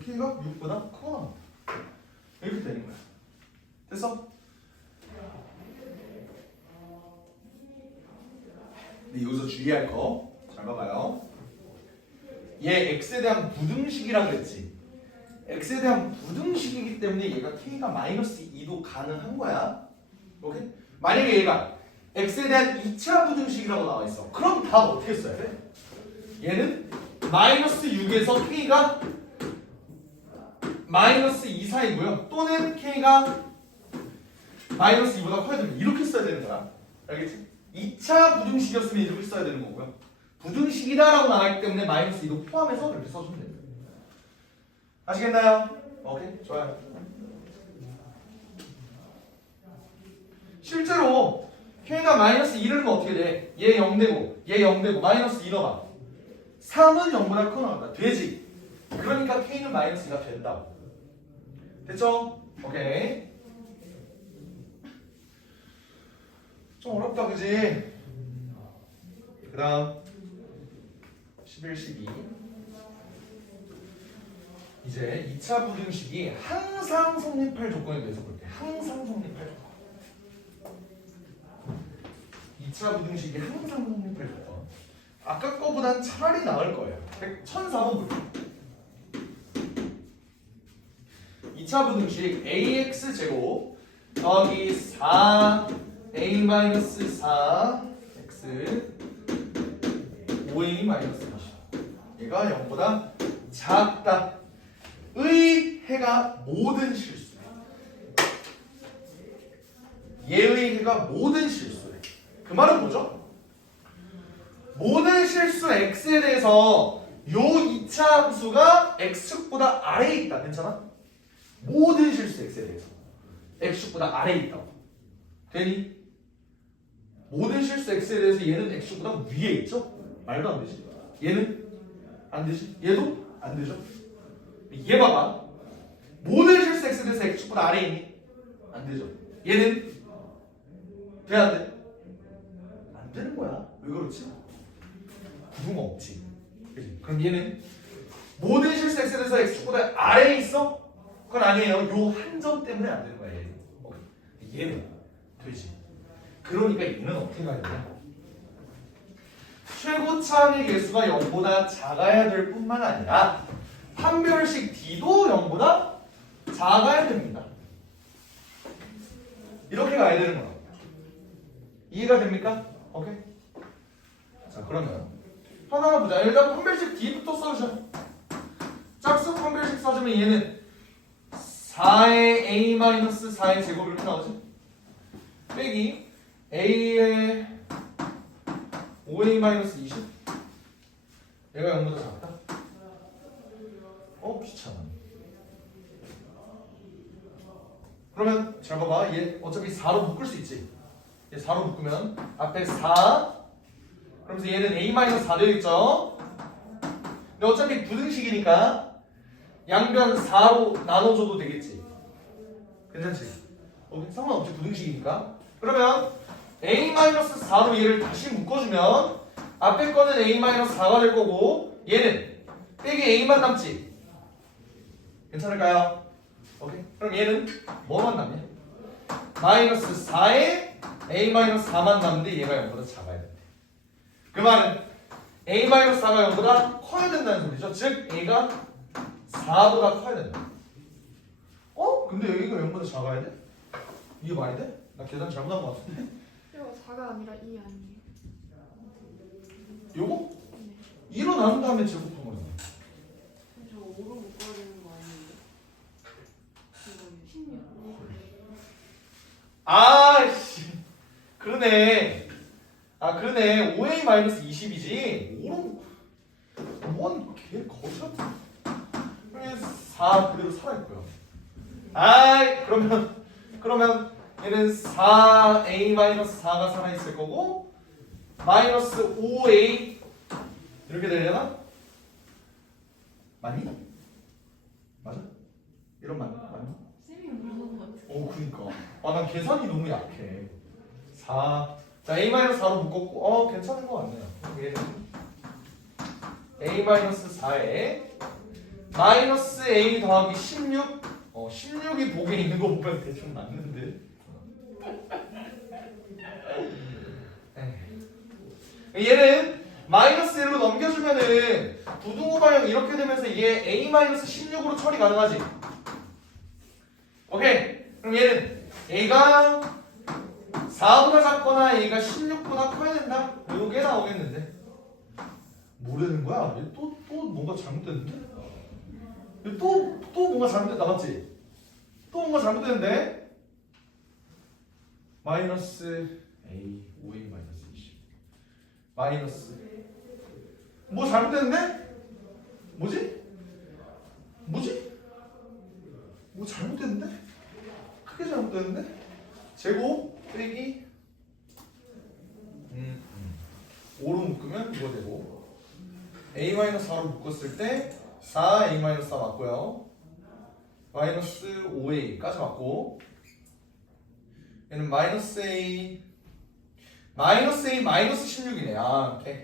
K가 6보다 크거나 같다. 이렇게 되는 거야. 됐어? 근데 여기서 주의할 거 잘 봐봐요. 얘 x에 대한 부등식이라 그랬지. x에 대한 부등식이기 때문에 얘가 k가 마이너스 2도 가능한 거야. 오케이? 만약에 얘가 x에 대한 2차 부등식이라고 나와 있어. 그럼 답 어떻게 써야 돼? 얘는 마이너스 6에서 k가 마이너스 2 사이고요. 또는 k가 마이너스 2보다 커야 됩니다. 이렇게 써야 되는 거야. 알겠지? 2차 부등식이었으면 이렇게 써야 되는 거고요. 부등식이다라고 나왔기 때문에 마이너스 2도 포함해서 이렇게 써주면 됩니다. 아시겠나요? 오케이, 좋아요. 실제로 k가 마이너스 2를 넣으면 어떻게 돼? 얘 0되고 얘 0되고 마이너스 2 넣어봐. 3은 0보다 커 나온다. 되지? 그러니까 k는 마이너스 2가 된다고. 됐죠? 오케이. 좀 어렵다 그지? 그 다음 11, 12 이제 2차 부등식이 항상 성립할 조건에 대해서 볼게. 항상 성립할 조건. 2차 부등식이 항상 성립할 조건. 아까 거보단 차라리 나을 거예요. 1004번 볼게. 2차 부등식 ax 제곱 더하기 4 a-4 x 5a 마이너스 20 얘가 0보다 작다. 의 해가 모든 실수래. 얘의 해가 모든 실수래. 그 말은 뭐죠? 모든 실수 x에 대해서 요 2차 함수가 x축보다 아래에 있다. 괜찮아? 모든 실수 x에 대해서 x축보다 아래에 있다고. 되니? 모든 실수 x에 대해서 얘는 x축보다 위에 있죠? 말도 안 되지. 얘는 안 되지. 얘도 안 되죠. 얘 봐봐. 모든 실수 x에 대해서 x축보다 아래에 있니? 안 되죠. 얘는 돼 안 돼? 안 되는 거야. 왜 그렇지? 구두가 없지. 그치? 그럼 얘는 모든 실수 x에 대해서 x축보다 아래에 있어? 그건 아니에요. 요 한 점 때문에 안 되는 거야. 얘는. 얘는 되지. 그러니까 얘는 어떻게 가야 되냐? 최고차항의 개수가 0보다 작아야 될 뿐만 아니라 판별식 D도 0보다 작아야 됩니다. 이렇게 가야 되는 거야. 이해가 됩니까? 오케이? 자, 그러면 하나 보자. 일단 판별식 D부터 써주자. 짝수 판별식 써주면 얘는 4의 a-4의 제곱 이렇게 나오지? 빼기 a의 5a-20 얘가 0보다 작다? 귀찮아. 그러면 잘 봐봐. 얘 어차피 4로 묶을 수 있지. 얘 4로 묶으면 앞에 4 그러면서 얘는 a-4 되어있죠. 근데 어차피 부등식이니까 양변 4로 나눠줘도 되겠지. 괜찮지? 상관없지. 부등식이니까. 그러면 a-4로 얘를 다시 묶어주면 앞에 거는 a-4가 될 거고 얘는 빼기 a만 남지. 괜찮을까요? 오케이. 그럼 얘는 뭐만 남냐? 마이너스 4에 a-4만 남는데 얘가 0보다 작아야 돼. 그 말은 a-4가 0보다 커야 된다는 소리죠. 즉 a가 4보다 커야 된다. 근데 a가 0보다 작아야 돼? 이게 말이 돼? 나 계산 잘못한 것 같은데? 이거 4가 아니라 2 아니에요? 요거? 네. 2로 나눈 다음에 제곱한 거잖아. 저 5로 묶어야 되는 거 아니에요? 이거 16. 아씨 그러네. 그러네. 5a-20이지 5로 뭔개 거지 같은 4 그대로 살아있고요. 그러면 얘는 4a-4가 살아있을 거고 마이너스 5a 이렇게 되려나? 맞니? 맞아? 이런 맞니? 쌤이 물어본 것 같아. 그니까. 난 계산이 너무 약해. 4. 자, a-4로 묶었고, 괜찮은 거 같네요. 얘는 a-4에 마이너스 a 더하기 16. 16이 복에 있는 거 보면 대충 맞는데. 얘는 마이너스 1로 넘겨주면은 부등호방형 이렇게 되면서 얘 a-16으로 처리 가능하지. 오케이. 그럼 얘는 a가 4보다 작거나 a가 16보다 커야 된다. 요게 나오겠는데. 뭐라는 거야? 얘 또 뭔가 잘못됐는데? 얘 또 뭔가 잘못됐다 맞지? 또 뭔가 잘못됐는데? 마이너스 a 5a 마이너스 20 마이너스 뭐 잘못됐는데? 뭐지? 뭐 잘못됐는데? 크게 잘못됐는데? 제곱 빼기 5로 묶으면 이거 되고 a-4로 묶었을 때 4a-4 맞고요. 마이너스 5a까지 맞고 얘는 마이너스 a 마이너스 16이네. 오케이.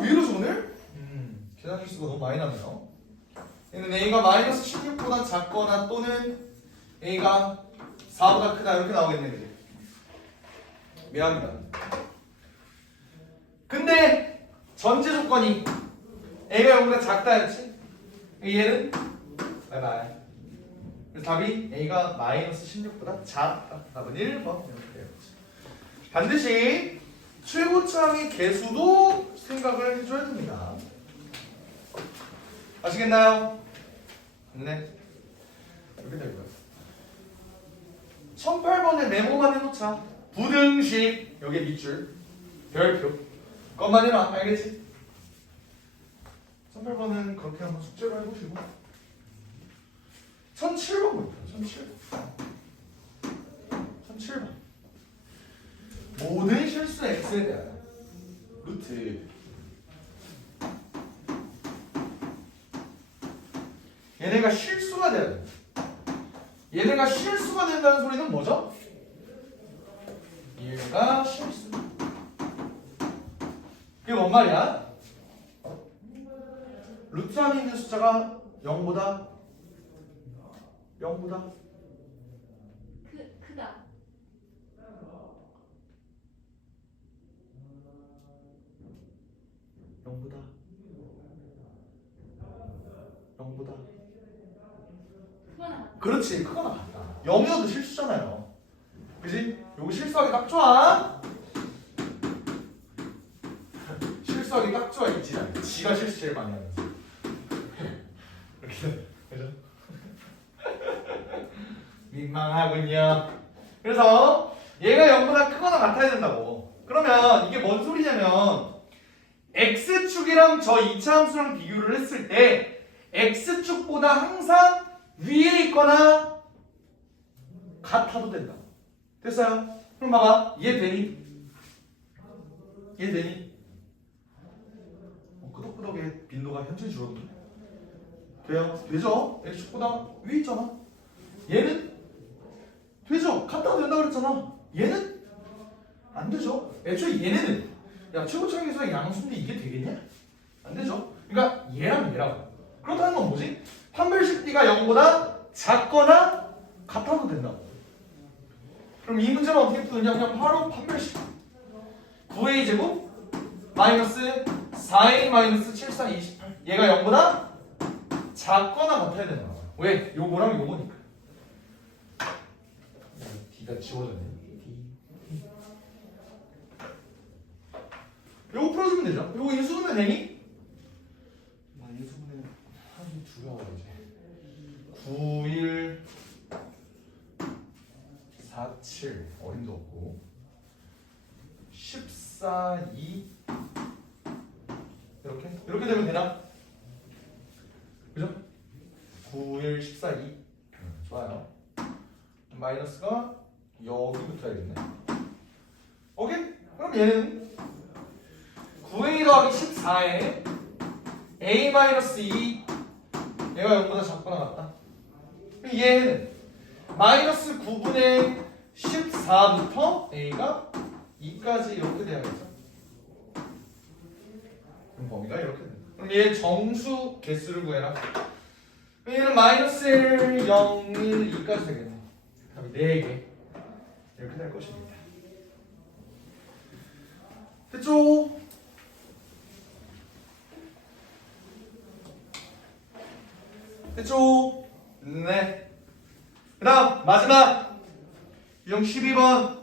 왜 이러지 오늘? 계산 실수가 너무 많이 나네요. 얘는 a가 마이너스 16보다 작거나 또는 a가 4보다 크다 이렇게 나오겠네. 그지? 미안합니다. 근데 전제 조건이 a가 0보다 작다였지? 얘는 바이바이. 그래서 답이 a가 마이너스 16보다 작다. 답은 1번. 이렇게 되었지. 반드시 최고차항의 개수도 생각을 해줘야 됩니다. 아시겠나요? 네. 이렇게 되고요. 1008번에 메모만 해놓자. 부등식 여기에 밑줄 별표 것만 해놔. 알겠지? 1008번은 그렇게 한번 숙제로 해보시고 1007번 볼게요. 1007번 모든 실수 x에 대한 루트 얘네가 실수가 돼야 돼. 얘네가 실수가 된다는 소리는 뭐죠? 얘가 실수. 이게 뭔 말이야? 루트 안에 있는 숫자가 0보다 크다. 0보다 크거나. 그렇지. 크거나 같다. 0이어도 실수잖아요. 그지? 요거 실수하기 딱 좋아. 실수하기 딱 좋아. 이 지랄. 지가 실수 제일 많이 하면서. 이렇게 그죠? 민망하군요. 그래서 얘가 0보다 크거나 같아야 된다고. 그러면 이게 뭔 소리냐면 x축이랑 저 2차 함수랑 비교를 했을 때 x축보다 항상 위에 있거나 같아도 된다. 됐어요? 그럼 봐봐. 이해되니? 끄덕끄덕의 빈도가 현저히 줄었네. 돼요? 되죠? x축보다 위에 있잖아. 얘는 되죠? 같아도 된다 그랬잖아. 얘는 안 되죠. 애초에 얘네는 야 최고차항에서 양수인데 이게 되겠냐? 안 되죠. 그러니까 얘랑 그렇다는 건 뭐지? 판별식 b가 0보다 작거나 같아도 된다고. 그럼 이 문제는 어떻게 푸느냐? 그냥 바로 판별식 9a 제곱 마이너스 4a 마이너스 7, 4, 28 얘가 0보다 작거나 같아야 된다. 왜? 요거랑 요거니까. D가 지워졌네. 요거 풀어주면 되죠. 요거 인수분해 되니? 인수분해 한숨 두려워 이제. 9, 1, 4, 7 어림도 없고 14, 2 이렇게 되면 되나? 그죠? 9, 1, 14, 2 좋아요. 마이너스가 여기부터 해야겠네. 오케이? 그럼 얘는 9a 더하기 14에 a-2 얘가 0보다 작거나 같다. 얘는 마이너스 9분의 14부터 a가 2까지 이렇게 돼야겠죠. 그럼 범위가 이렇게 된다. 그럼 얘 정수 개수를 구해라. 얘는 마이너스 1, 0, 1, 2까지 되겠네. 답이 4개 이렇게 될 것입니다. 됐죠? 됐죠? 네. 그 다음 마지막 유형 12번.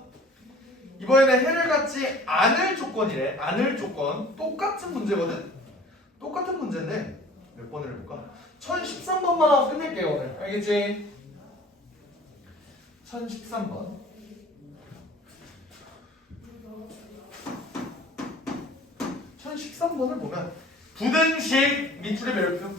이번에는 해를 갖지 않을 조건이래. 않을 조건. 똑같은 문제거든. 똑같은 문제인데 몇 번을 해볼까? 1013번만 하고 끝낼게요 오늘. 알겠지? 1013번. 1013번을 보면 부등식 밑줄의 별표.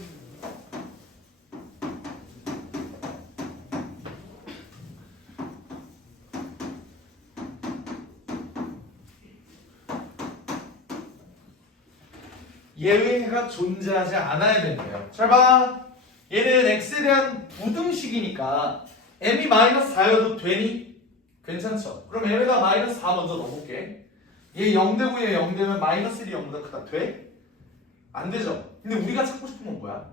얘의 해가 존재하지 않아야 된대요. 잘 봐. 얘는 x에 대한 부등식이니까 m이 마이너스 4여도 되니? 괜찮죠? 그럼 m에다 마이너스 4 먼저 넣어볼게. 얘 0되고 얘 0되면 마이너스 1이 0보다 크다. 돼? 안 되죠? 근데 우리가 찾고 싶은 건 뭐야?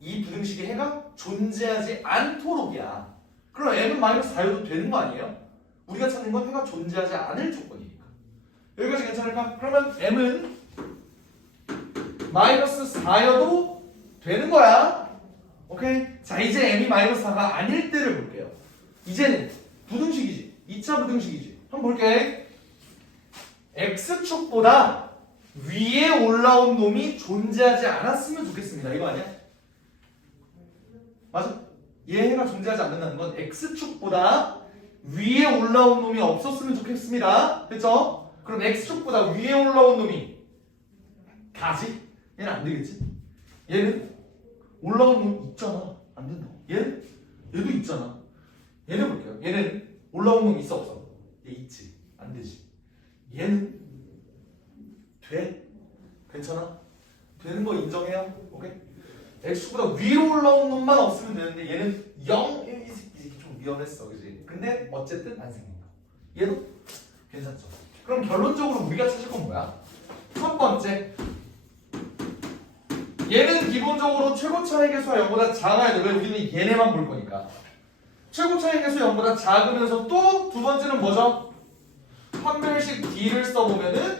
이 부등식의 해가 존재하지 않도록이야. 그럼 m은 마이너스 4여도 되는 거 아니에요? 우리가 찾는 건 해가 존재하지 않을 조건이니까. 여기까지 괜찮을까? 그러면 m은 마이너스 4여도 되는 거야. 오케이? 자, 이제 m이 마이너스 4가 아닐 때를 볼게요. 이제는 부등식이지. 2차 부등식이지. 한번 볼게. x축보다 위에 올라온 놈이 존재하지 않았으면 좋겠습니다. 이거 아니야? 맞아? 얘가 존재하지 않는다는 건 x축보다 위에 올라온 놈이 없었으면 좋겠습니다. 됐죠? 그럼 x축보다 위에 올라온 놈이 다지? 얘는 안 되겠지? 얘는 올라온 놈 있잖아. 안 된다. 얘도 있잖아. 얘는 볼게요. 얘는 올라온 놈 있어 없어? 얘 있지. 안 되지. 얘는 돼. 괜찮아? 되는 거 인정해요. 오케이? x보다 위로 올라온 놈만 없으면 되는데 얘는 0, 이게 좀 위험했어. 그지? 근데 어쨌든 안 생긴 거. 얘도 괜찮죠. 그럼 결론적으로 우리가 찾을 건 뭐야? 첫 번째, 얘는 기본적으로 최고 차이 계수가 0보다 작아야 돼. 왜? 우리는 얘네만 볼 거니까. 최고 차이 계수 0보다 작으면서 또 두 번째는 뭐죠? 판별식 D를 써보면은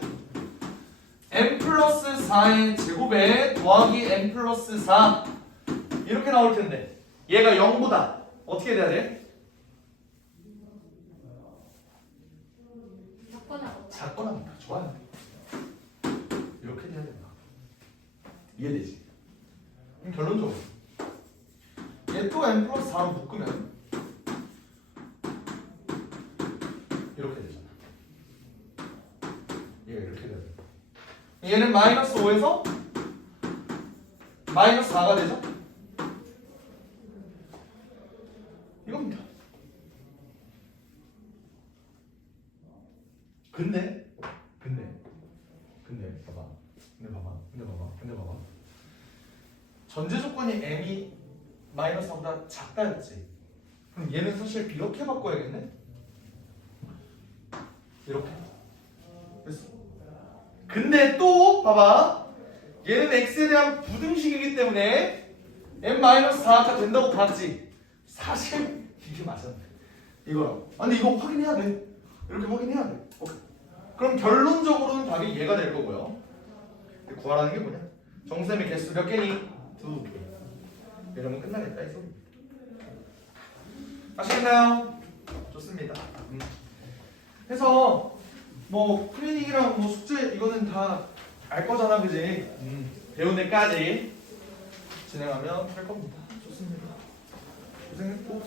m 플러스 4의 제곱에 더하기 m 플러스 4 이렇게 나올 텐데 얘가 0보다 어떻게 돼야 돼? 작거나 좋아요. 이렇게 돼야 된다. 이해되지? 그럼 결론적으로 얘 또 m 플러스 4로 묶으면 이렇게 되잖아. 얘가 이렇게 돼야 돼. 얘는 마이너스 5에서 마이너스 4가 되죠? 이겁니다. 근데 봐봐. 전제 조건이 m이 마이너스 4보다 작다였지. 그럼 얘는 사실 이렇게 바꿔야겠네? 이렇게. 됐어. 근데 또 봐봐. 얘는 x에 대한 부등식이기 때문에 m-4가 된다고 봤지. 사실 이게 맞았네. 이거랑. 근데 이거 확인해야 돼. 이렇게 확인해야 돼. 오케이. 그럼 결론적으로는 답이 얘가 될 거고요. 구하라는 게 뭐냐? 정수의 개수 몇 개니? 2개. 이러면 끝나겠다 이 소리. 아시겠나요? 좋습니다. 해서 뭐 클리닉이랑 뭐 숙제 이거는 다 알 거잖아, 그지? 배운 데까지 진행하면 될 겁니다. 좋습니다. 고생했고.